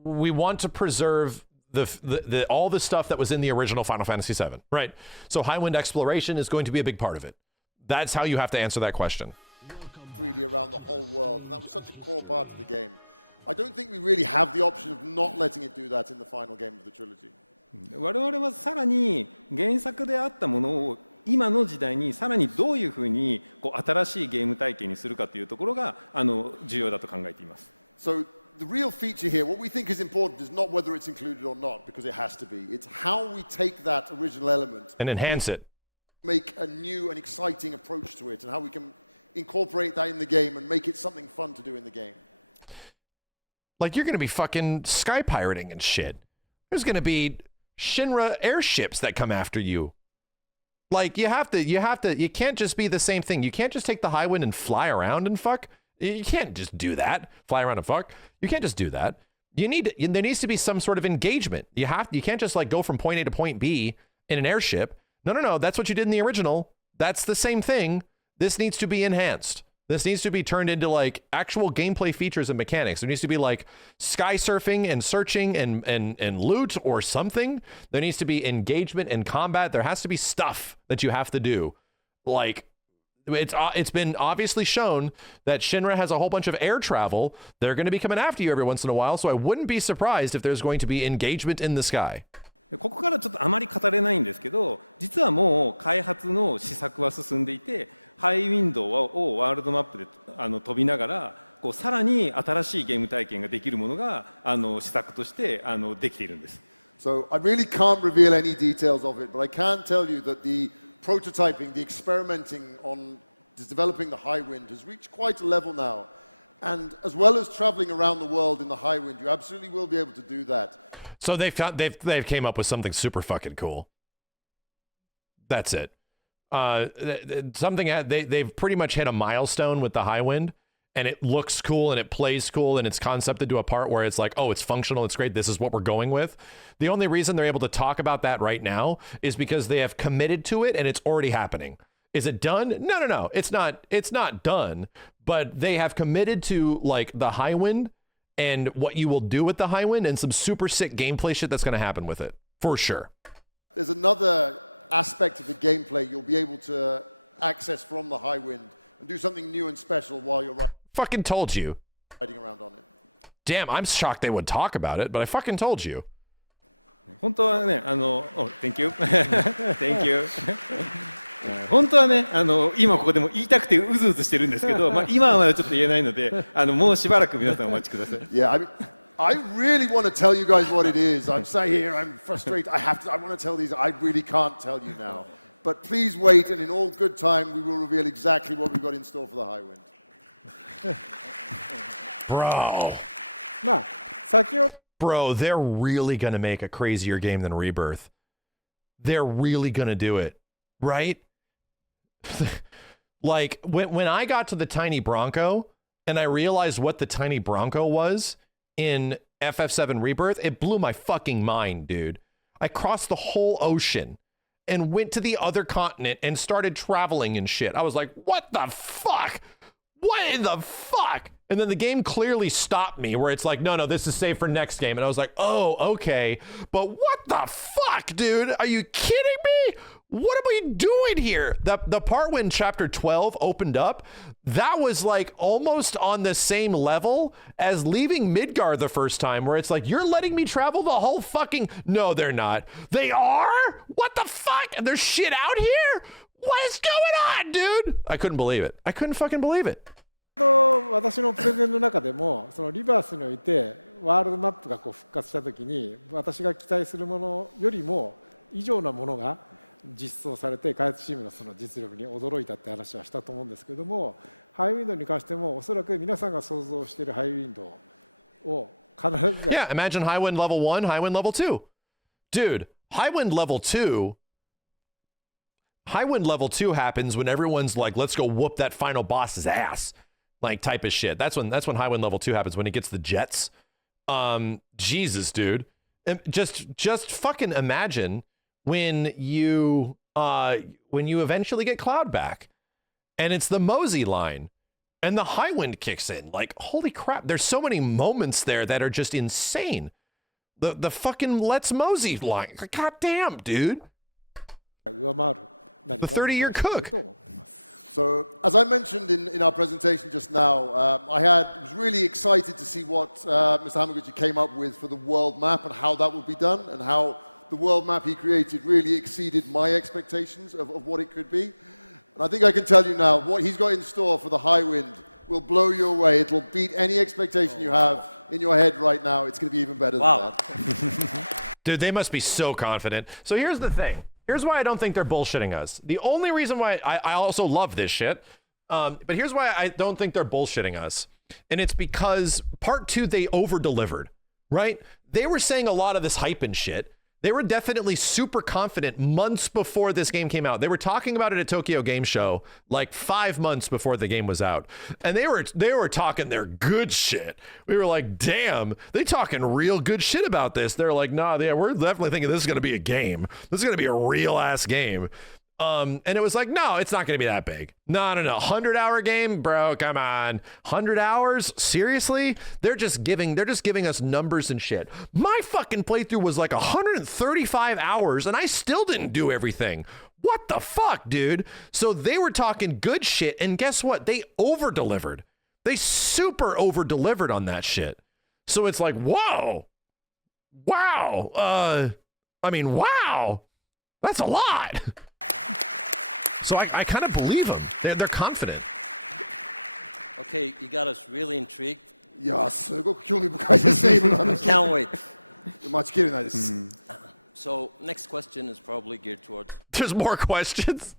We want to preserve the all the stuff that was in the original Final Fantasy VII, right? So high wind exploration is going to be a big part of it. That's how you have to answer that question. Freely around the whole world, and that was such a core part of the game. I don't think we really have the option of not letting it do that in the final game of the trilogy. 我々はさらに原作であったものを今の時代にさらにどういうふうにこう新しいゲーム体験にするかというところが重要だと考えています。So the real feature here, what we think is important, is not whether it's included or not, because it has to be. It's how we take that original element and enhance it, make a new and exciting approach to it, and how we can incorporate that in the game and make it something fun to do in the game. Like you're going to be fucking sky pirating and shit. There's going to be Shinra airships that come after you. Like you can't just be the same thing. You can't just take the high wind and fly around and fuck. You can't just do that. Fly around and fuck. You can't just do that. There needs to be some sort of engagement. You can't just like go from point A to point B in an airship. No. That's what you did in the original. That's the same thing. This needs to be enhanced. This needs to be turned into like actual gameplay features and mechanics. There needs to be like sky surfing and searching and loot or something. There needs to be engagement and combat. There has to be stuff that you have to do. Like it's been obviously shown that Shinra has a whole bunch of air travel. They're going to be coming after you every once in a while. So I wouldn't be surprised if there's going to be engagement in the sky. ここからちょっとあまり語れないんですけど、実はもう開発の施策は進んでいて、ハイウィンドウをワールドマップで飛びながらこうさらに新しいゲーム体験ができるものが施策としてできているんです。So I really can't reveal any details of it, but I can tell you that the prototyping, the experimenting on developing the high wind has reached quite a level now. And as well as traveling around the world in the high wind, you absolutely will be able to do that. So they've came up with something super fucking cool. That's it. They've pretty much hit a milestone with the high wind, and it looks cool and it plays cool and it's concepted to a part where it's like, oh, it's functional, it's great, this is what we're going with. The only reason they're able to talk about that right now is because they have committed to it and it's already happening. Is it done? No. It's not done, but they have committed to like the Highwind and what you will do with the Highwind and some super sick gameplay shit that's going to happen with it, for sure. There's another aspect of the gameplay you'll be able to access from the Highwind and do something new and special while you're Fucking told you. riding around on it. Damn, I'm shocked they would talk about it, but I fucking told you. 本当はね、Thank you. Thank you. 本当はね、今ここでも言いたくてうずうずしてるんですけど、今はまだちょっと言えないので、もうしばらく皆さんお待ちください。Yeah, I really want to tell you guys what it is. I'm sat here, I'm frustrated. I want to tell these. I really can't tell you now. But please wait, and in all good time, we will reveal exactly what we've got in store for the Highwind. Bro. まあ先ほど Bro, they're really going to make a crazier game than Rebirth. They're really going to do it, right? Like, when I got to the Tiny Bronco and I realized what the Tiny Bronco was in FF7 Rebirth, it blew my fucking mind, dude. I crossed the whole ocean and went to the other continent and started traveling and shit. I was like, what the fuck? What in the fuck? And then the game clearly stopped me where it's like, no, this is safe for next game. And I was like, oh, okay. But what the fuck, dude? Are you kidding me? What am I doing here? The part when chapter 12 opened up, that was like almost on the same level as leaving Midgar the first time, where it's like, you're letting me travel the whole fucking... No, they're not. They are? What the fuck? And there's shit out here? What is going on, dude? I couldn't believe it. I couldn't fucking believe it. 私のプレゼンの中でもそのリバースにおいてワールドマップがこう復活した時に私が期待するものよりも以上なものが実装されて開発チームのその実力に驚いたって話はしたと思うんですけども、ハイウィンドに関してもおそらく皆さんが想像しているハイウィンドを必ず Yeah, imagine Highwind level 1, Highwind level 2. Dude, Highwind level 2 happens when everyone's like, let's go whoop that final boss's ass. Like type of shit. That's when Highwind level 2 happens, when it gets the jets. Jesus, dude. Just fucking imagine when you eventually get Cloud back and it's the Mosey line and the Highwind kicks in. Like, holy crap, there's so many moments there that are just insane. The fucking Let's Mosey line. God damn, dude. The 30-year cook. So, as I mentioned in our presentation just now, I was really excited to see what Mr. Hamaguchi came up with for the world map and how that would be done, and how the world map he created really exceeded my expectations of what it could be. And I think I can tell you now, what he's got in store for the Highwind will blow you away. It will beat any expectation you have in your head right now. It's going to be even better than that. Dude, they must be so confident. So here's the thing. Here's why I don't think they're bullshitting us. The only reason why I also love this shit, but here's why I don't think they're bullshitting us. And it's because part 2, they over-delivered, right? They were saying a lot of this hype and shit. They were definitely super confident months before this game came out. They were talking about it at Tokyo Game Show like 5 months before the game was out. And they were talking their good shit. We were like, damn, they talking real good shit about this. They're like, nah, yeah, we're definitely thinking this is going to be a game. This is going to be a real ass game. And it was like, no, it's not going to be that big. No. 100-hour game, bro. Come on. 100 hours? Seriously? They're just giving us numbers and shit. My fucking playthrough was like 135 hours and I still didn't do everything. What the fuck, dude? So they were talking good shit, and guess what? They over-delivered. They super over-delivered on that shit. So it's like, whoa. Wow. Wow. That's a lot. So I kind of believe them. They're confident. Okay, you got us really intrigued. いや、すごく興味深いですね、今の話。 Can't wait. 待ちきれないです。So next question is probably geared towards... There's more questions?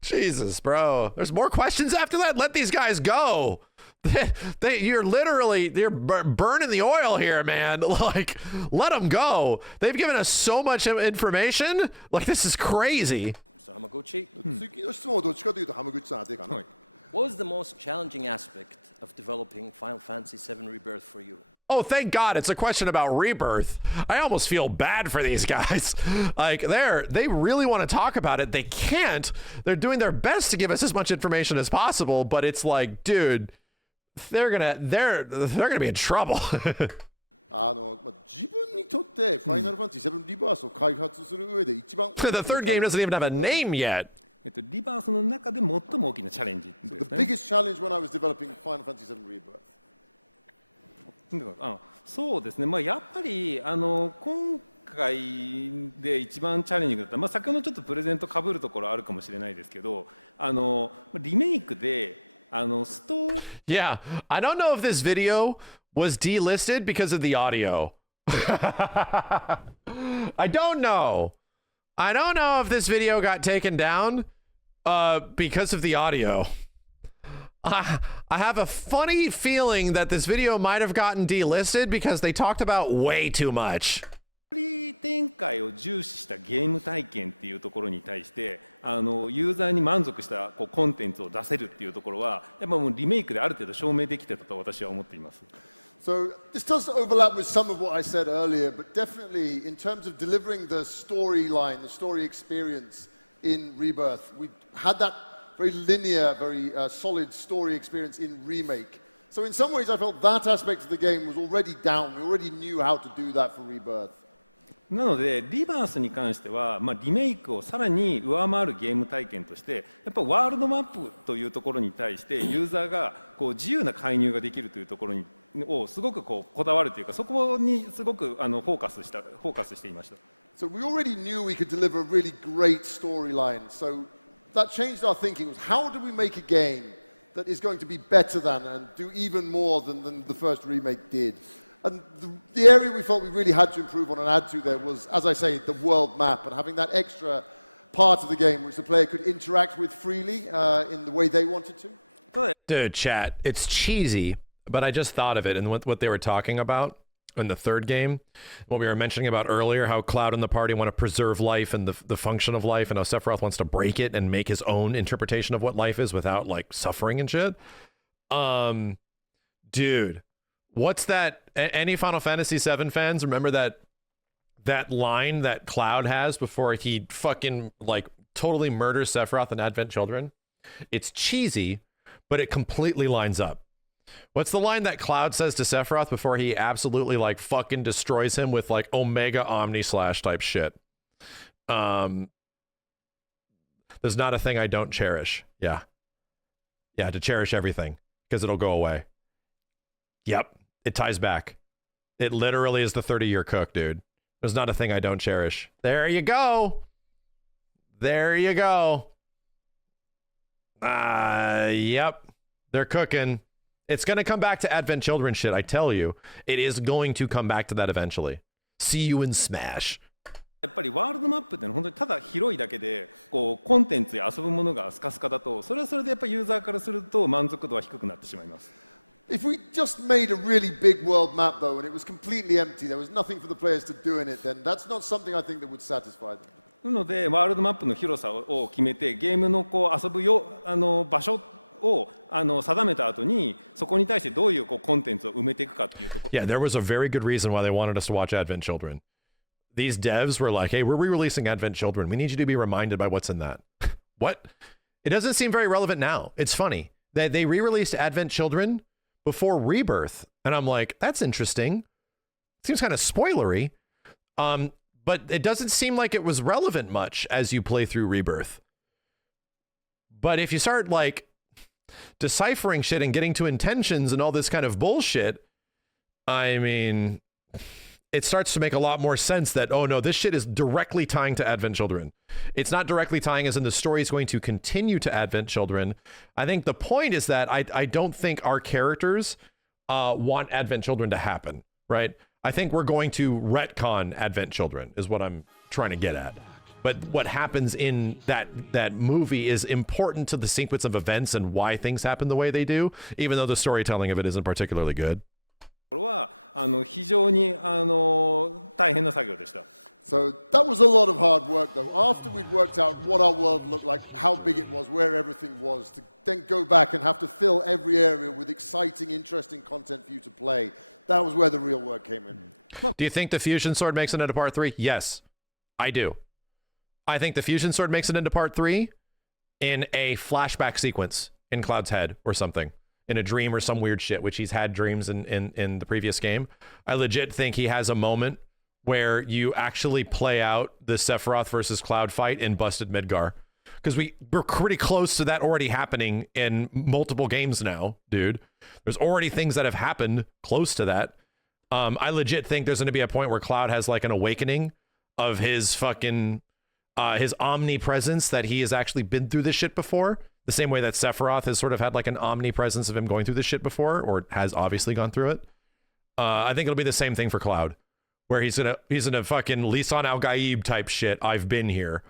Jesus, bro. There's more questions after that? Let these guys go. You're burning the oil here, man. Like, let them go. They've given us so much information. Like, this is crazy. So Hamaguchi. 次の質問はどっちかというと、浜口さん当てかな。What was the most challenging aspect of developing Final Fantasy VII Rebirth for you? Oh, thank God, it's a question about Rebirth. I almost feel bad for these guys. Like, they really want to talk about it. They can't. They're doing their best to give us as much information as possible, but it's like, dude, they're gonna be in trouble. 自分にとってファイナルファンタジー7リバースを開発する上で一番 The third game doesn't even have a name yet. リバースの中で最も大きなチャレンジです The ね。 biggest challenge when I was developing Final Fantasy VII Rebirth. そうですね、やっぱり今回で一番チャレンジングだった、先ほどちょっとプレゼントかぶるところあるかもしれないですけど、リメイクでストーリー Yeah, I don't know if this video was delisted because of the audio. I don't know. I don't know if this video got taken down because of the audio. I have a funny feeling that this video might have gotten delisted because they talked about way too much. ストーリー展開を重視したゲーム体験っていうところに対してユーザーに満足したコンテンツを出せるっていうところはやっぱもうリメイクである程度証明できてたと私は思っています。 So this does overlap with some of what I said earlier, but definitely in terms of delivering the storyline, the story experience in Rebirth, we had that very linear, very solid story experience in Remake. So in some ways I felt that aspect of the game was already down. We already knew how to do that for Rebirth. なのでリバースに関しては、リメイクをさらに上回るゲーム体験としてやっぱワールドマップというところに対してユーザーが自由な介入ができるというところをすごくこだわるというかそこにすごくフォーカスしていました。 So we already knew we could deliver a really great storyline. So that changed our thinking. Was how do we make a game that is going to be better than and do even more than the first remake did? And the area we felt we really had to improve on and add to there was, as I say, the world map and having that extra part of the game which the player could interact with freely in the way they wanted to. Dude, chat, it's cheesy, but I just thought of it and what they were talking about in the third game, what we were mentioning about earlier, how Cloud and the party want to preserve life and the function of life, and how Sephiroth wants to break it and make his own interpretation of what life is without like suffering and shit. Dude, what's that? Any Final Fantasy VII fans remember that line that Cloud has before he fucking like totally murders Sephiroth and Advent Children? It's cheesy, but it completely lines up. What's the line that Cloud says to Sephiroth before he absolutely like fucking destroys him with like Omega Omni Slash type shit? There's not a thing I don't cherish. Yeah, to cherish everything because it'll go away. Yep, it ties back. It literally is the 30-year cook, dude. There's not a thing I don't cherish. There you go. There you go. Yep, they're cooking. It's going to come back to Advent Children shit, I tell you. It is going to come back to that eventually. See you in Smash. やっぱりワールドマップってのは本当にただ広いだけでコンテンツや遊ぶものがスカスカだとそれはそれでやっぱりユーザーからすると満足度は低くなってしまいます。 If we just made a really big world map though and it was completely empty, there was nothing for the players to do in it, then that's not something I think that would satisfy them. なのでワールドマップの広さを決めてゲームの遊ぶ場所を定めた後にそこに対してどういうコンテンツを埋めていくかっていうところ。 Yeah, there was a very good reason why they wanted us to watch Advent Children. These devs were like, hey, we're re-releasing Advent Children. We need you to be reminded by what's in that. What? It doesn't seem very relevant now. It's funny that they re-released Advent Children before Rebirth. And I'm like, that's interesting. Seems kind of spoilery. But it doesn't seem like it was relevant much as you play through Rebirth. But if you start like deciphering shit and getting to intentions and all this kind of bullshit, I mean, it starts to make a lot more sense that, oh no, this shit is directly tying to Advent Children. It's not directly tying as in the story is going to continue to Advent Children. I think the point is that I don't think our characters want Advent Children to happen, right? I think we're going to retcon Advent Children is what I'm trying to get at. But what happens in that movie is important to the sequence of events and why things happen the way they do, even though the storytelling of it isn't particularly good. これは非常に大変な作業でした。So that was a lot of hard work, though. After we'd worked out what our world looked like, how big it was, where everything was, to then go back and have to fill every area with exciting, interesting content for you to play, that was where the real work came in. Do you think the fusion sword makes it into part 3? Yes, I do. I think the fusion sword makes it into part 3 in a flashback sequence in Cloud's head or something, in a dream or some weird shit, which he's had dreams in the previous game. I legit think he has a moment where you actually play out the Sephiroth versus Cloud fight in Busted Midgar. Because we're pretty close to that already happening in multiple games now, dude. There's already things that have happened close to that. I legit think there's going to be a point where Cloud has like an awakening of his fucking, his omnipresence, that he has actually been through this shit before. The same way that Sephiroth has sort of had like an omnipresence of him going through this shit before, or has obviously gone through it. I think it'll be the same thing for Cloud, where he's gonna fucking Lisan al-Gaib type shit. I've been here,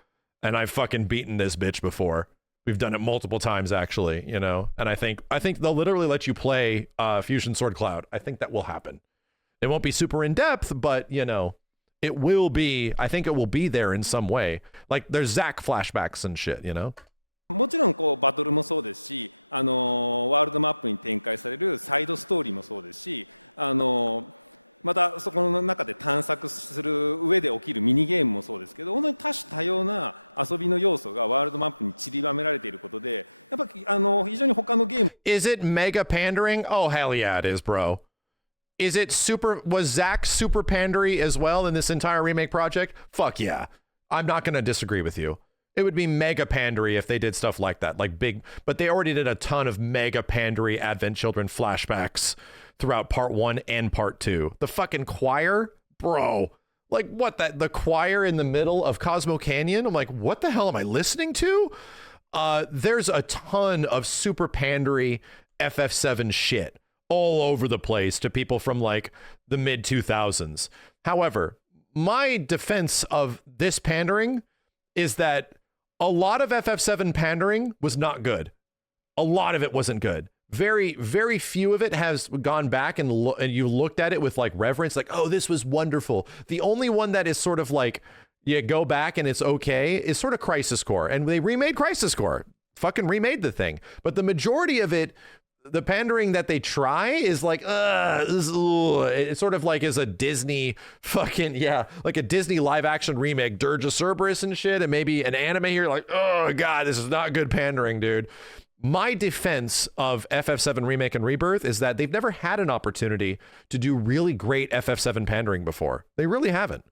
and I've fucking beaten this bitch before. We've done it multiple times, actually, you know. And I think they'll literally let you play Fusion Sword Cloud. I think that will happen. It won't be super in depth, but you know, it will be. I think it will be there in some way. Like there's Zack flashbacks and shit, you know. もちろんこうバトルもそうですし、ワールドマップに展開されるサイドストーリーもそうですし、またそこの中で探索する上で起きるミニゲームもそうですけど、本当に多種多様な遊びの要素がワールドマップに散りばめられていることで、やっぱ非常に他のゲーム。Is it mega pandering? Oh hell yeah, it is, bro. Was Zack super pandery as well in this entire remake project? Fuck yeah. I'm not going to disagree with you. It would be mega pandery if they did stuff like that, like big, but they already did a ton of mega pandery Advent Children flashbacks throughout part 1 and part 2. The fucking choir, bro, like what, the choir in the middle of Cosmo Canyon? I'm like, what the hell am I listening to? There's a ton of super pandery FF7 shit all over the place to people from like the mid 2000s. However, my defense of this pandering is that a lot of FF7 pandering was not good. A lot of it wasn't good. Very, very few of it has gone back and you looked at it with like reverence, like, oh, this was wonderful. The only one that is sort of like, you go back and it's okay, is sort of Crisis Core. And they remade Crisis Core. Fucking remade the thing. But the majority of it, the pandering that they try is like, it sort of like is a Disney fucking, yeah, like a Disney live action remake, Dirge of Cerberus and shit, and maybe an anime here, like, oh god, this is not good pandering, dude. My defense of FF7 Remake and Rebirth is that they've never had an opportunity to do really great FF7 pandering before. They really haven't.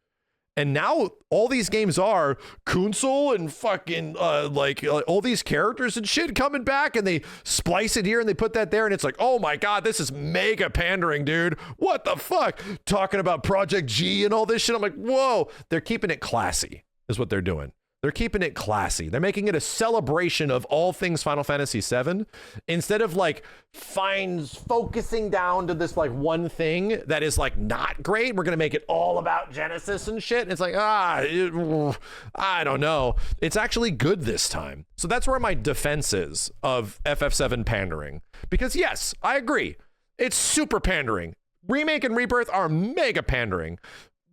And now all these games are Kunsel and fucking all these characters and shit coming back, and they splice it here and they put that there, and it's like, oh my god, this is mega pandering, dude. What the fuck? Talking about Project G and all this shit. I'm like, whoa. They're keeping it classy is what they're doing. They're keeping it classy. They're making it a celebration of all things Final Fantasy VII, instead of like focusing down to this like one thing that is like not great. We're going to make it all about Genesis and shit. It's like, I don't know. It's actually good this time. So that's where my defense is of FF7 pandering. Because yes, I agree. It's super pandering. Remake and Rebirth are mega pandering.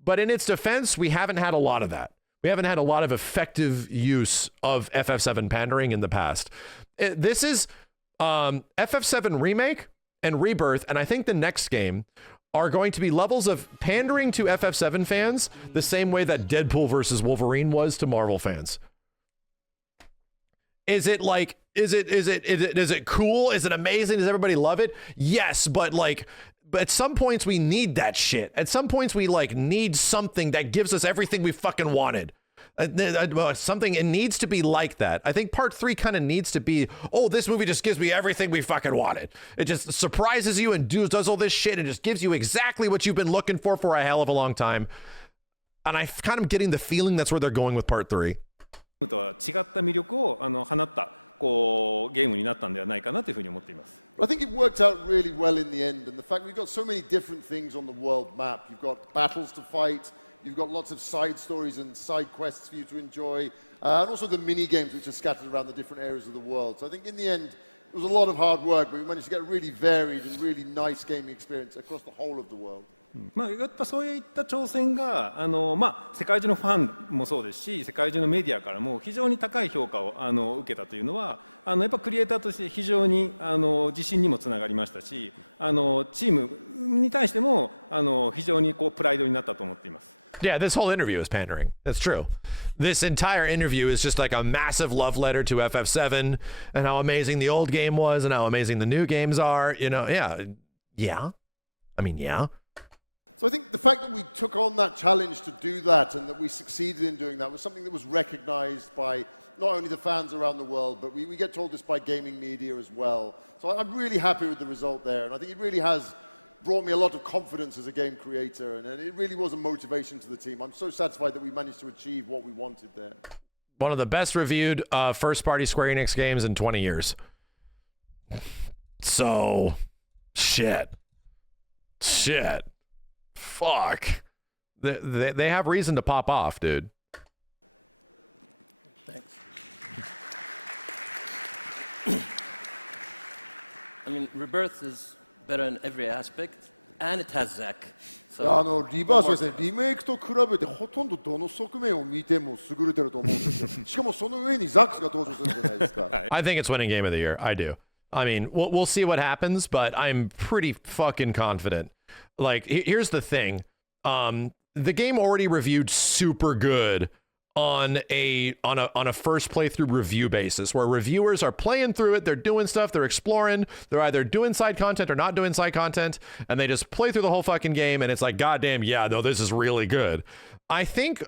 But in its defense, we haven't had a lot of that. We haven't had a lot of effective use of FF7 pandering in the past. This is FF7 Remake and Rebirth, and I think the next game are going to be levels of pandering to FF7 fans the same way that Deadpool versus Wolverine was to Marvel fans. Is it like, is it cool? Is it amazing? Does everybody love it? Yes, but like, but at some points we need that shit. At some points we like need something that gives us everything we fucking wanted. Something, it needs to be like that. I think part 3 kind of needs to be, oh, this movie just gives me everything we fucking wanted. It just surprises you and does all this shit and just gives you exactly what you've been looking for a hell of a long time. And I kind of getting the feeling that's where they're going with part 3. とは違った魅力を放ったこうゲームになったんではないかなというふうに思っています。I think it worked out really well in the end, and the fact we've got so many different things on the world map. You've got battles to fight, you've got lots of side stories and side quests for you to enjoy, and also the mini games which are scattered around the different areas of the world. So I think in the end, it was a lot of hard work, but we managed to get a really varied and really nice gaming experience across the whole of the world. まあ、やっぱそういった挑戦がまあ、世界中のファンもそうですし世界中のメディアからも非常に高い評価を受けたというのはやっぱクリエイターとして非常に自信にもつながりましたしチームに対しても非常にこうプライドになったと思っています。Yeah, this whole interview is pandering. That's true. This entire interview is just like a massive love letter to FF7 and how amazing the old game was and how amazing the new games are. You know, yeah. I mean, yeah. So I think the fact that we took on that challenge to do that and that we succeeded in doing that was something that was recognized by not only the fans around the world, but we get told this by gaming media as well. So I'm really happy with the result there, and I think it really has brought me a lot of confidence as a game creator, and it really was a motivation to the team. I'm so satisfied that we managed to achieve what we wanted there. One of the best reviewed first-party Square Enix games in 20 years. So, shit. Fuck. They have reason to pop off, dude. Thanks. I mean, Rebirth is better in every aspect, and it has Zack. リバースはですね、リメイクと比べてほとんどどの側面を見ても優れてると思うんですよ。しかもその上にザックスが登場するじゃないですか。I think it's winning game of the year. I do. I mean, we'll see what happens, but I'm pretty fucking confident. Like, here's the thing. The game already reviewed super good on a first playthrough review basis, where reviewers are playing through it, they're doing stuff, they're exploring, they're either doing side content or not doing side content, and they just play through the whole fucking game, and it's like, goddamn, yeah, no, this is really good. I think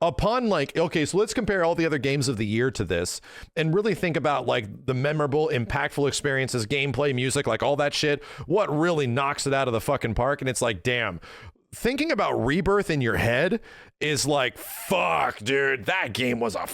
upon like, okay, so let's compare all the other games of the year to this and really think about like the memorable, impactful experiences, gameplay, music, like all that shit, what really knocks it out of the fucking park. And it's like, damn, thinking about Rebirth in your head is like, fuck, dude, that was a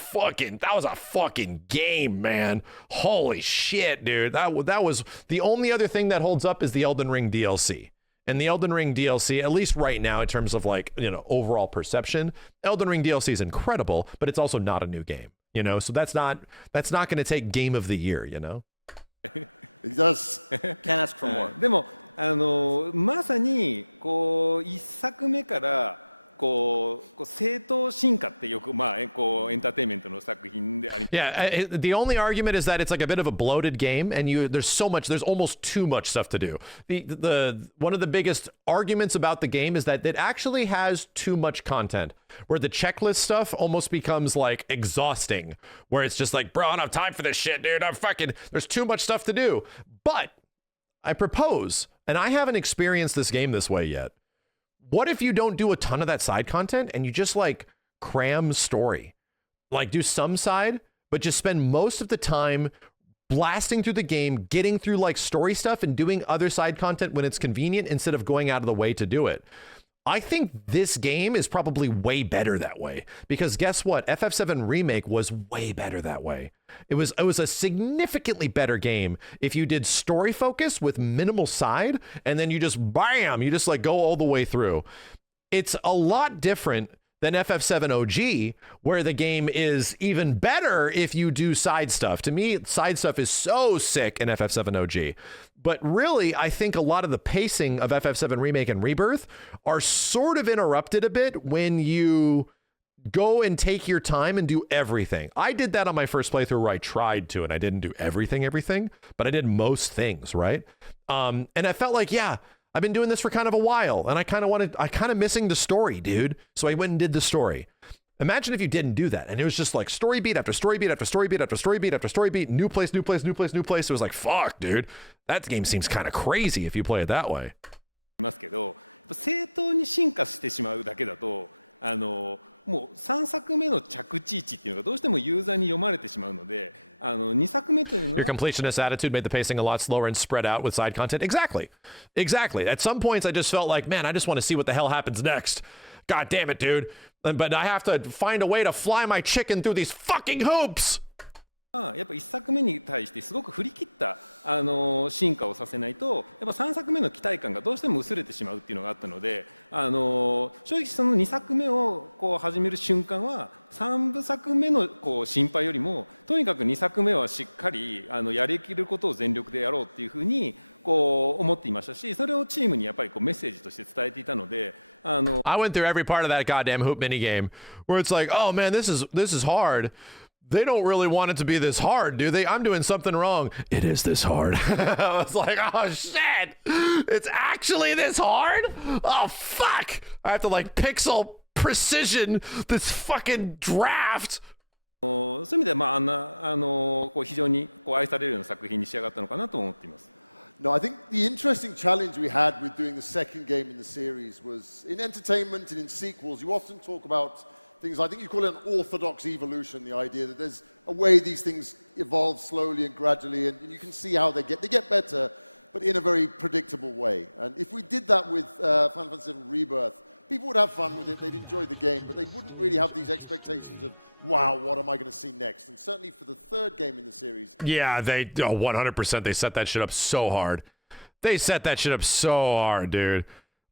fucking game, man. Holy shit, dude. That was the only other thing that holds up is the Elden Ring DLC. And the Elden Ring DLC, at least right now, in terms of like, you know, overall perception, Elden Ring DLC is incredible, but it's also not a new game, you know? So that's not going to take game of the year, you know? It does. Can't ask for more. でもまさにこう一作目からこう正当進化ってよくまあこうエンターテインメントの作品であります。Yeah, the only argument is that it's like a bit of a bloated game, and there's almost too much stuff to do. The one of the biggest arguments about the game is that it actually has too much content, where the checklist stuff almost becomes like exhausting, where it's just like, bro, I don't have time for this shit, dude. There's too much stuff to do. But I propose, and I haven't experienced this game this way yet. What if you don't do a ton of that side content and you just like cram story? Like do some side, but just spend most of the time blasting through the game, getting through like story stuff and doing other side content when it's convenient instead of going out of the way to do it. I think this game is probably way better that way, because guess what? FF7 Remake was way better that way. It was a significantly better game if you did story focus with minimal side, and then you just like go all the way through. It's a lot different than FF7 OG, where the game is even better if you do side stuff. To me, side stuff is so sick in FF7 OG. But really, I think a lot of the pacing of FF7 Remake and Rebirth are sort of interrupted a bit when you go and take your time and do everything. I did that on my first playthrough where I tried to, and I didn't do everything, but I did most things, right? And I felt like, yeah, I've been doing this for kind of a while, and I kind of missing the story, dude. So I went and did the story. Imagine if you didn't do that, and it was just like story beat after story beat after story beat after story beat after story beat, new place. It was like, fuck, dude. That game seems kind of crazy if you play it that way. ますけど、正当に進化してしまうだけだと、もう3作目の着地位置っていうのがどうしてもユーザーに読まれてしまうので、2作目というのは Your completionist attitude made the pacing a lot slower and spread out with side content. Exactly. At some points, I just felt like, man, I just want to see what the hell happens next. God damn it, dude. But I have to find a way to fly my chicken through these fucking hoops. やっぱ1作目に対してすごく振り切った進化をさせないとやっぱ3作目の期待感がどうしても薄れてしまうっていうのがあったので正直その2作目をこう始める瞬間は3部作目のこう心配よりもとにかく2作目はしっかりやりきることを全力でやろうっていうふうにこう思っていましたしそれをチームにやっぱりこうメッセージとして伝えていたのでI went through every part of that goddamn hoop mini game where it's like, oh man, this is hard. They don't really want it to be this hard, do they? I'm doing something wrong. It is this hard. I was like, oh shit, it's actually this hard? Oh fuck. I have to like pixel precision this fucking draft. そういう意味ではこう非常にこう愛されるような作品に仕上がったのかなと思っています。No, I think the interesting challenge we had with doing the second game in the series was in entertainment and in sequels, you often talk about things, I think you call it an orthodox evolution, the idea that there's a way these things evolve slowly and gradually, and you can see how they get better, but in a very predictable way. And if we did that with Final Fantasy VII Rebirth, people would have fun with it, they'd enjoy the game, but they wouldn't really have these expectations of, wow, what am I going to see next? And certainly for the third game in the series. Yeah, 100% they set that shit up so hard. They set that shit up so hard, dude.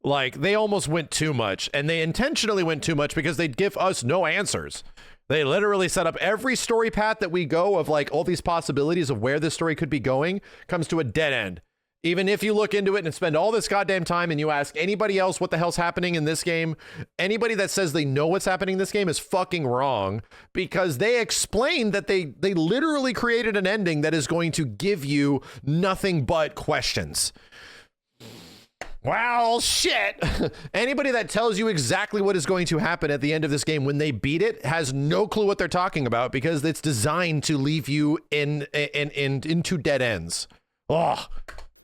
Like, they almost went too much, and they intentionally went too much because they'd give us no answers. They literally set up every story path that we go of, like, all these possibilities of where this story could be going comes to a dead end. Even if you look into it and spend all this goddamn time and you ask anybody else what the hell's happening in this game, anybody that says they know what's happening in this game is fucking wrong because they explained that they literally created an ending that is going to give you nothing but questions. Well, shit. Anybody that tells you exactly what is going to happen at the end of this game when they beat it has no clue what they're talking about because it's designed to leave you into dead ends. Oh.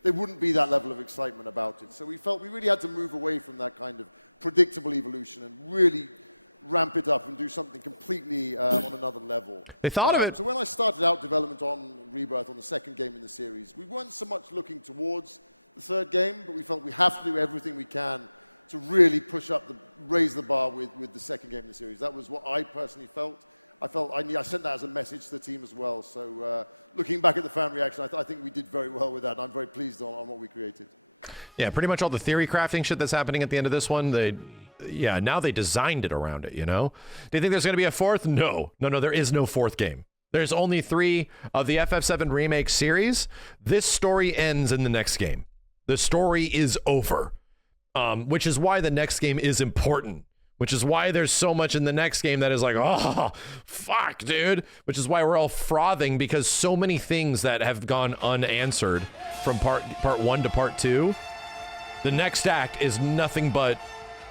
There wouldn't be that level of excitement about it. So we felt we really had to move away from that kind of predictable evolution and really ramp it up and do something completely on another level. They thought of it. So when I started out development on Rebirth, on the second game in the series, we weren't so much looking towards the third game, but we felt we have to do everything we can to really raise the bar with the second game in the series. That was what I personally felt. I sent that as a message to the team as well. So looking back at the fan reaction, I think we did very well with that. And I'm very pleased on what we created. Yeah, pretty much all the theory crafting shit that's happening at the end of this one, now they designed it around it, you know? Do you think there's going to be a fourth? No, there is no fourth game. There's only 3 of the FF7 Remake series. This story ends in the next game. The story is over, which is why the next game is important. Which is why there's so much in the next game that is like, oh, fuck, dude. Which is why we're all frothing because so many things that have gone unanswered from part 1 to part 2. The next act is nothing but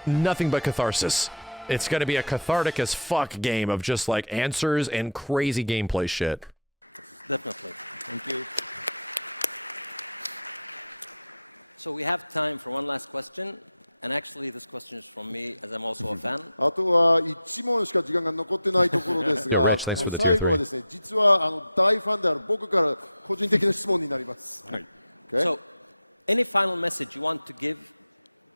catharsis. It's going to be a cathartic as fuck game of just like answers and crazy gameplay shit. Definitely. Thank you. So we have time for one last question. And actually, this question is from me, as I'm also a fan. あとは1問しか時間が残ってないところですが、 Rich, thanks for the 最後はですね、実は大ファンである僕から個人的な質問になります。はい。Okay? So, any final message you want to give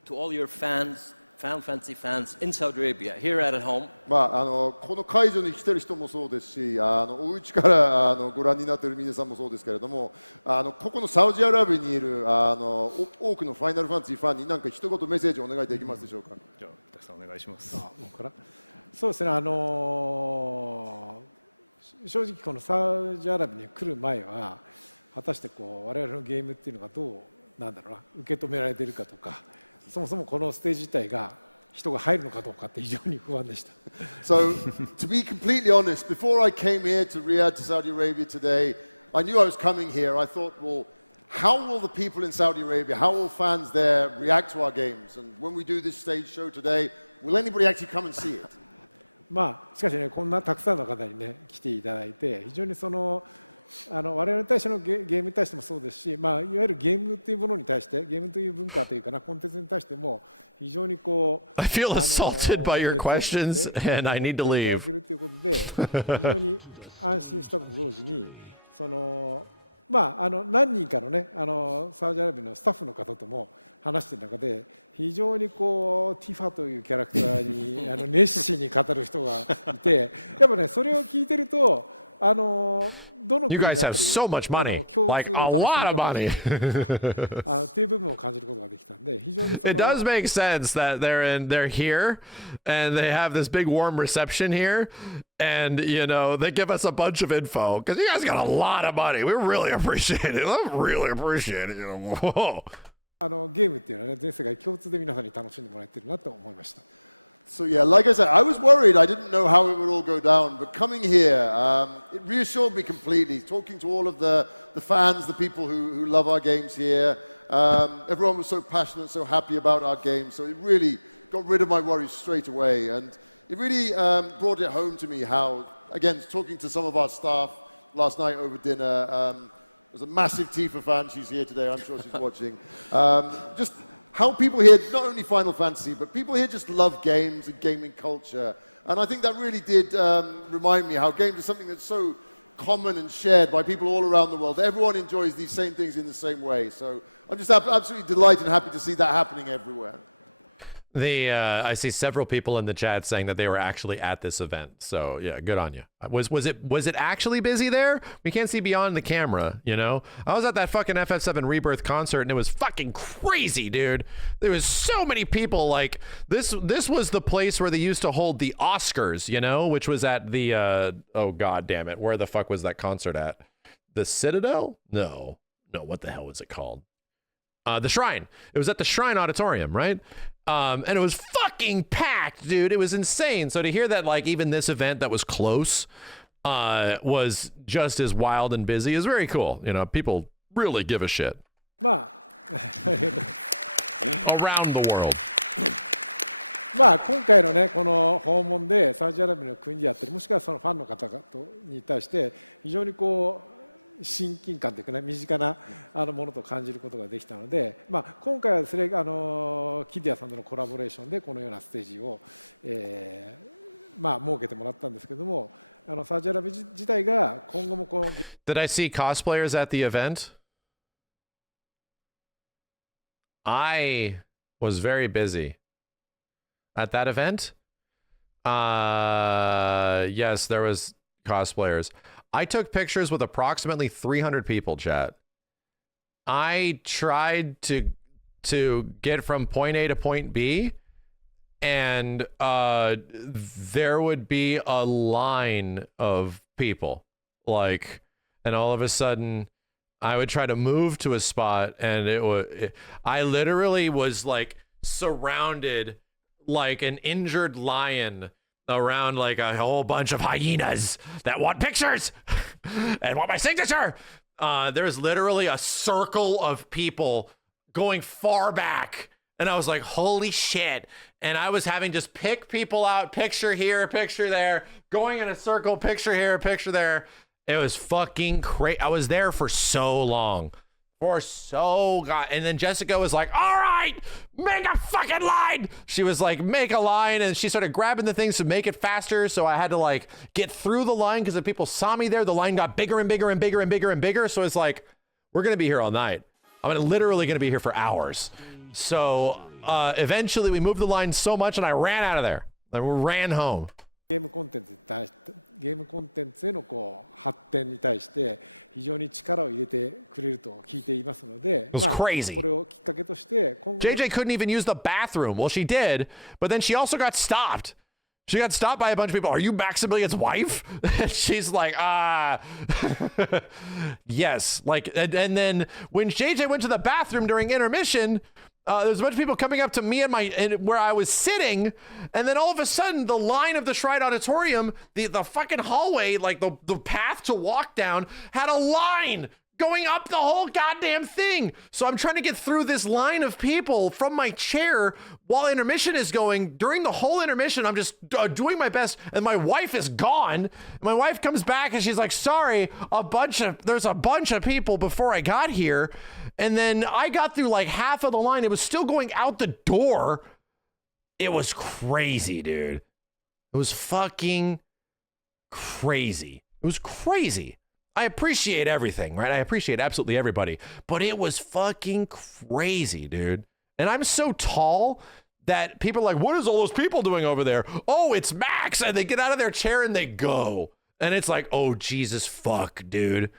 to all your fans, Final Fantasy fans in Saudi Arabia, here at home? この会場に来てる人もそうですし、お家からご覧になっている皆さんもそうですけれども、ここのサウジアラビアにいる多くのファイナルファンタジーファンに何か一言メッセージをお願いできますでしょうか。じゃあ、北さんお願いします。僕からそうですね、正直このサウジアラビアに来る前は果たしてこう我々のゲームっていうのがどうなんだろうな受け止められているかとか、そもそもこのステージ自体が人が入るのかどうかって非常に不安でした。So, to be completely honest, before I came here to Riyadh, to Saudi Arabia today, I knew I was coming here. I thought, well, how will the people in Saudi Arabia, how will fans there react to our games? And when we do this stage show today, will anybody actually come and see it? しかしね、こんなたくさんの方にね来ていただいて、非常に我々に対してのゲームに対してもそうですし、いわゆるゲームというものに対して、ゲームという文化というかな、コンテンツに対しても非常にこう I feel assaulted by your questions and I need to leave. いただけるということで、非常に安心したと同時に、何人かのね、サウジアラビアのスタッフの方とも話している中で、非常にこうティファというキャラクターに熱心に語る人がいて、やっぱねそれを聞いてると。どの You 国も guys やっ have ぱり so much money, 共 like 通 a の楽しみ lot of 方を money. っていう部分を感じることができたんで、非常にそ It の does make sense that they're here and they have this big warm reception here, and you know they give us a bunch of info because you guys got a lot of money. We really appreciate it. I really appreciate it. You know, whoa. ゲームっていうのはね、全世界共通で皆さんに楽しんでもらえてるなと思いました。 So yeah, like I said, I was worried. I didn't know how it would all go down. But coming here, it reassured me completely. Talking to all of the fans, the people who love our games here. Everyone was so passionate, so happy about our game. So it really got rid of my worries straight away. And it really brought it home to me how, again, talking to some of our staff last night over dinner, there's a massive Tifa fan. She's here today. I'm sure she's watching. Just how people here, not only Final Fantasy, but people here just love games and gaming culture. And I think that really did remind me how games are something that's so common and shared by people all around the world. Everyone enjoys these same things in the same way. So I'm just absolutely delighted and happy to see that happening everywhere. I see several people in the chat saying that they were actually at this event. So yeah, good on you. Was it actually busy there? We can't see beyond the camera, you know? I was at that fucking FF7 Rebirth concert and it was fucking crazy, dude. There was so many people. Like this was the place where they used to hold the Oscars, you know, which was at the oh god damn it. Where the fuck was that concert at? The Citadel? No, what the hell was it called? The Shrine. It was at the Shrine Auditorium, right? And it was fucking packed, dude. It was insane. So to hear that, like, even this event that was close was just as wild and busy is very cool. You know, people really give a shit まあ around the world. まあ今回のねこの訪問でサウジアラビアの国であったりもしくはそのファンの方々に対して非常にこう親近感というかね身近なものと感じることができたので、まあ、今回はですねキディアさんとのコラボレーションでこのようなステージを、まあ設けてもらったんですけどもサウジアラビア自体が今後もこの Did I see cosplayers at the event? I was very busy at that event. Yes, there was cosplayers. I took pictures with approximately 300 people, chat. I tried to get from point A to point B, and there would be a line of people, like, and all of a sudden I would try to move to a spot and I literally was like surrounded like an injured lion around like a whole bunch of hyenas that want pictures and want my signature. There's literally a circle of people going far back. And I was like, holy shit. And I was having just pick people out, picture here, picture there, going in a circle, picture here, picture there. It was fucking crazy. I was there for so long. And then Jessica was like, all right, make a fucking line. She was like, make a line. And she started grabbing the things to make it faster. So I had to like get through the line because if people saw me there, the line got bigger and bigger and bigger and bigger and bigger. So it's like, we're going to be here all night. I'm literally going to be here for hours. So eventually we moved the line so much and I ran out of there. I ran home. ゲームコンテンツへのこう発展に対して非常に力を入れてくれると聞いていますので、まあ、これをきっかけとして今後 JJ couldn't even use the bathroom. Well, she did, but then she also got stopped. She got stopped by a bunch of people. Are you Maximilian's wife? And she's like, yes. Like, and then when JJ went to the bathroom during intermission, there was a bunch of people coming up to me and where I was sitting, and then all of a sudden, the line of the Shrine Auditorium, the fucking hallway, like the path to walk down, had a line going up the whole goddamn thing. So I'm trying to get through this line of people from my chair while intermission is going. During the whole intermission, I'm just doing my best, and my wife is gone. My wife comes back and she's like, sorry, there's a bunch of people before I got here. And then I got through like half of the line. It was still going out the door. It was crazy, dude. It was fucking crazy. It was crazy. I appreciate everything, right? I appreciate absolutely everybody. But it was fucking crazy, dude. And I'm so tall that people are like, what is all those people doing over there? Oh, it's Max. And they get out of their chair and they go. And it's like, oh, Jesus, fuck, dude.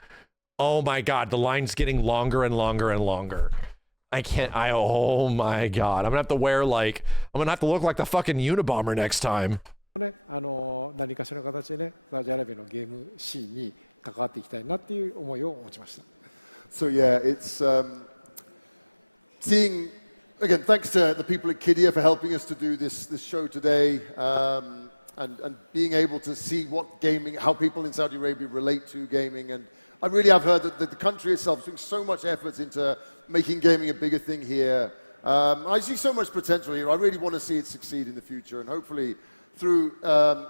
Oh my God, the line's getting longer and longer and longer. Oh my God. I'm gonna have to wear like, I'm gonna have to look like the fucking Unabomber next time. ね、何かしらの形でね、サウジアラビアのゲームシーンに関わっていきたいなっていう思いを持ちました。So yeah, it's seeing again. Thanks to the people at Kidia for helping us to do this show today, and being able to see what gaming, how people in Saudi Arabia relate to gaming, and I really have heard that the country itself is putting so much effort into making gaming a bigger thing here. I see so much potential here. I really want to see it succeed in the future, and hopefully through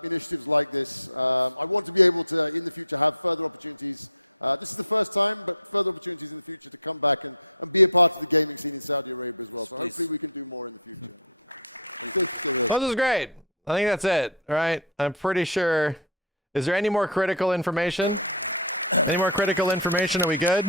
initiatives like this, I want to be able to, in the future, have further opportunities. This is the first time, but further opportunities in the future to come back and be a part of the gaming scene in Saudi Arabia as well. So hopefully we can do more in the future. This is great. I think that's it, right? I'm pretty sure. Is there any more critical information? Any more critical information? Are we good?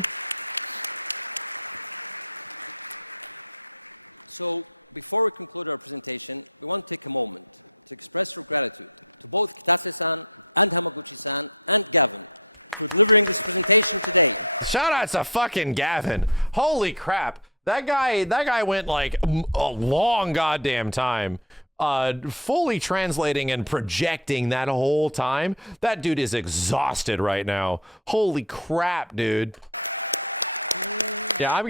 So before we conclude our presentation, we want to take a moment to express our gratitude to both Kitase-san and Hamaguchi-san and Gavin for delivering this presentation today. Shout out to fucking Gavin. Holy crap. That guy went like a long goddamn time fully translating and projecting that whole time. That dude is exhausted right now. Holy crap, dude. Yeah, I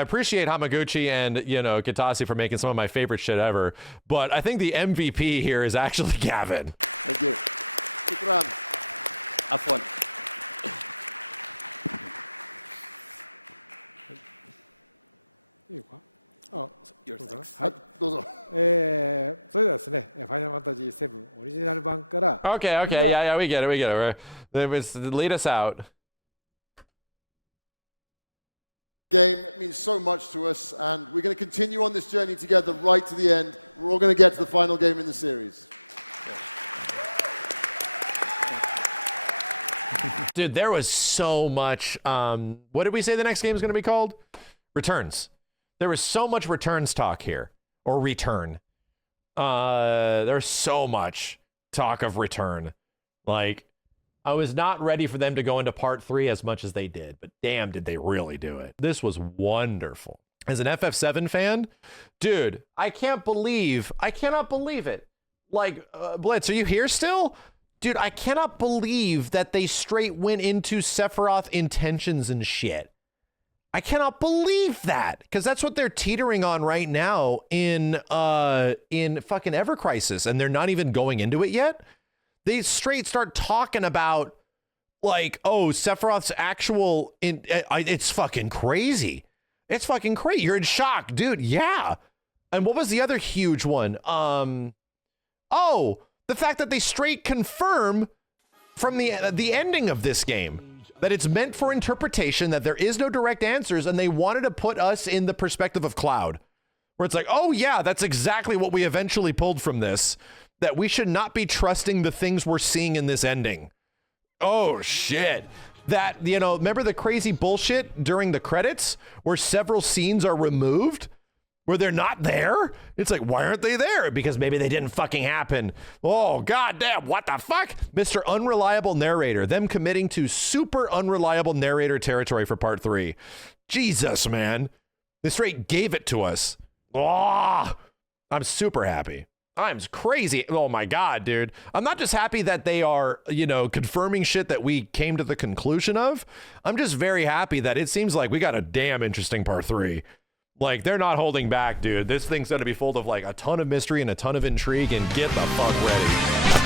appreciate Hamaguchi and, you know, Kitase for making some of my favorite shit ever, but I think the MVP here is actually Gavin. Thank you. Shukran. Afwan. Your thanks. はい、どうぞ。それではですね、ファイナルファンタジー7オリジナル版から Okay, yeah, we get it. Lead us out. Game means so much to us, and we're going to continue on this journey together right to the end. We're all going to get to the final game in the series. Dude, there was so much. What did we say the next game is going to be called? Returns. There was so much returns talk here, or return. There's so much talk of return. Like, I was not ready for them to go into part 3 as much as they did, but damn, did they really do it. This was wonderful. As an FF7 fan, dude, I cannot believe it. Like, Blitz, are you here still? Dude, I cannot believe that they straight went into Sephiroth intentions and shit. I cannot believe that, because that's what they're teetering on right now in fucking Ever Crisis, and they're not even going into it yet. They straight start talking about, like, oh, Sephiroth's actual, it's fucking crazy. It's fucking crazy. You're in shock, dude. Yeah. And what was the other huge one? Oh, the fact that they straight confirm from the ending of this game that it's meant for interpretation, that there is no direct answers, and they wanted to put us in the perspective of Cloud, where it's like, oh yeah, that's exactly what we eventually pulled from this, that we should not be trusting the things we're seeing in this ending. Oh shit. That, you know, remember the crazy bullshit during the credits where several scenes are removed? Where they're not there? It's like, why aren't they there? Because maybe they didn't fucking happen. Oh, goddamn, what the fuck? Mr. Unreliable Narrator, them committing to super unreliable narrator territory for part 3. Jesus, man. They straight gave it to us. Oh, I'm super happy. I'm crazy. Oh my God, dude. I'm not just happy that they are, you know, confirming shit that we came to the conclusion of. I'm just very happy that it seems like we got a damn interesting part 3. Like, they're not holding back, dude. This thing's gonna be full of, like, a ton of mystery and a ton of intrigue, and get the fuck ready.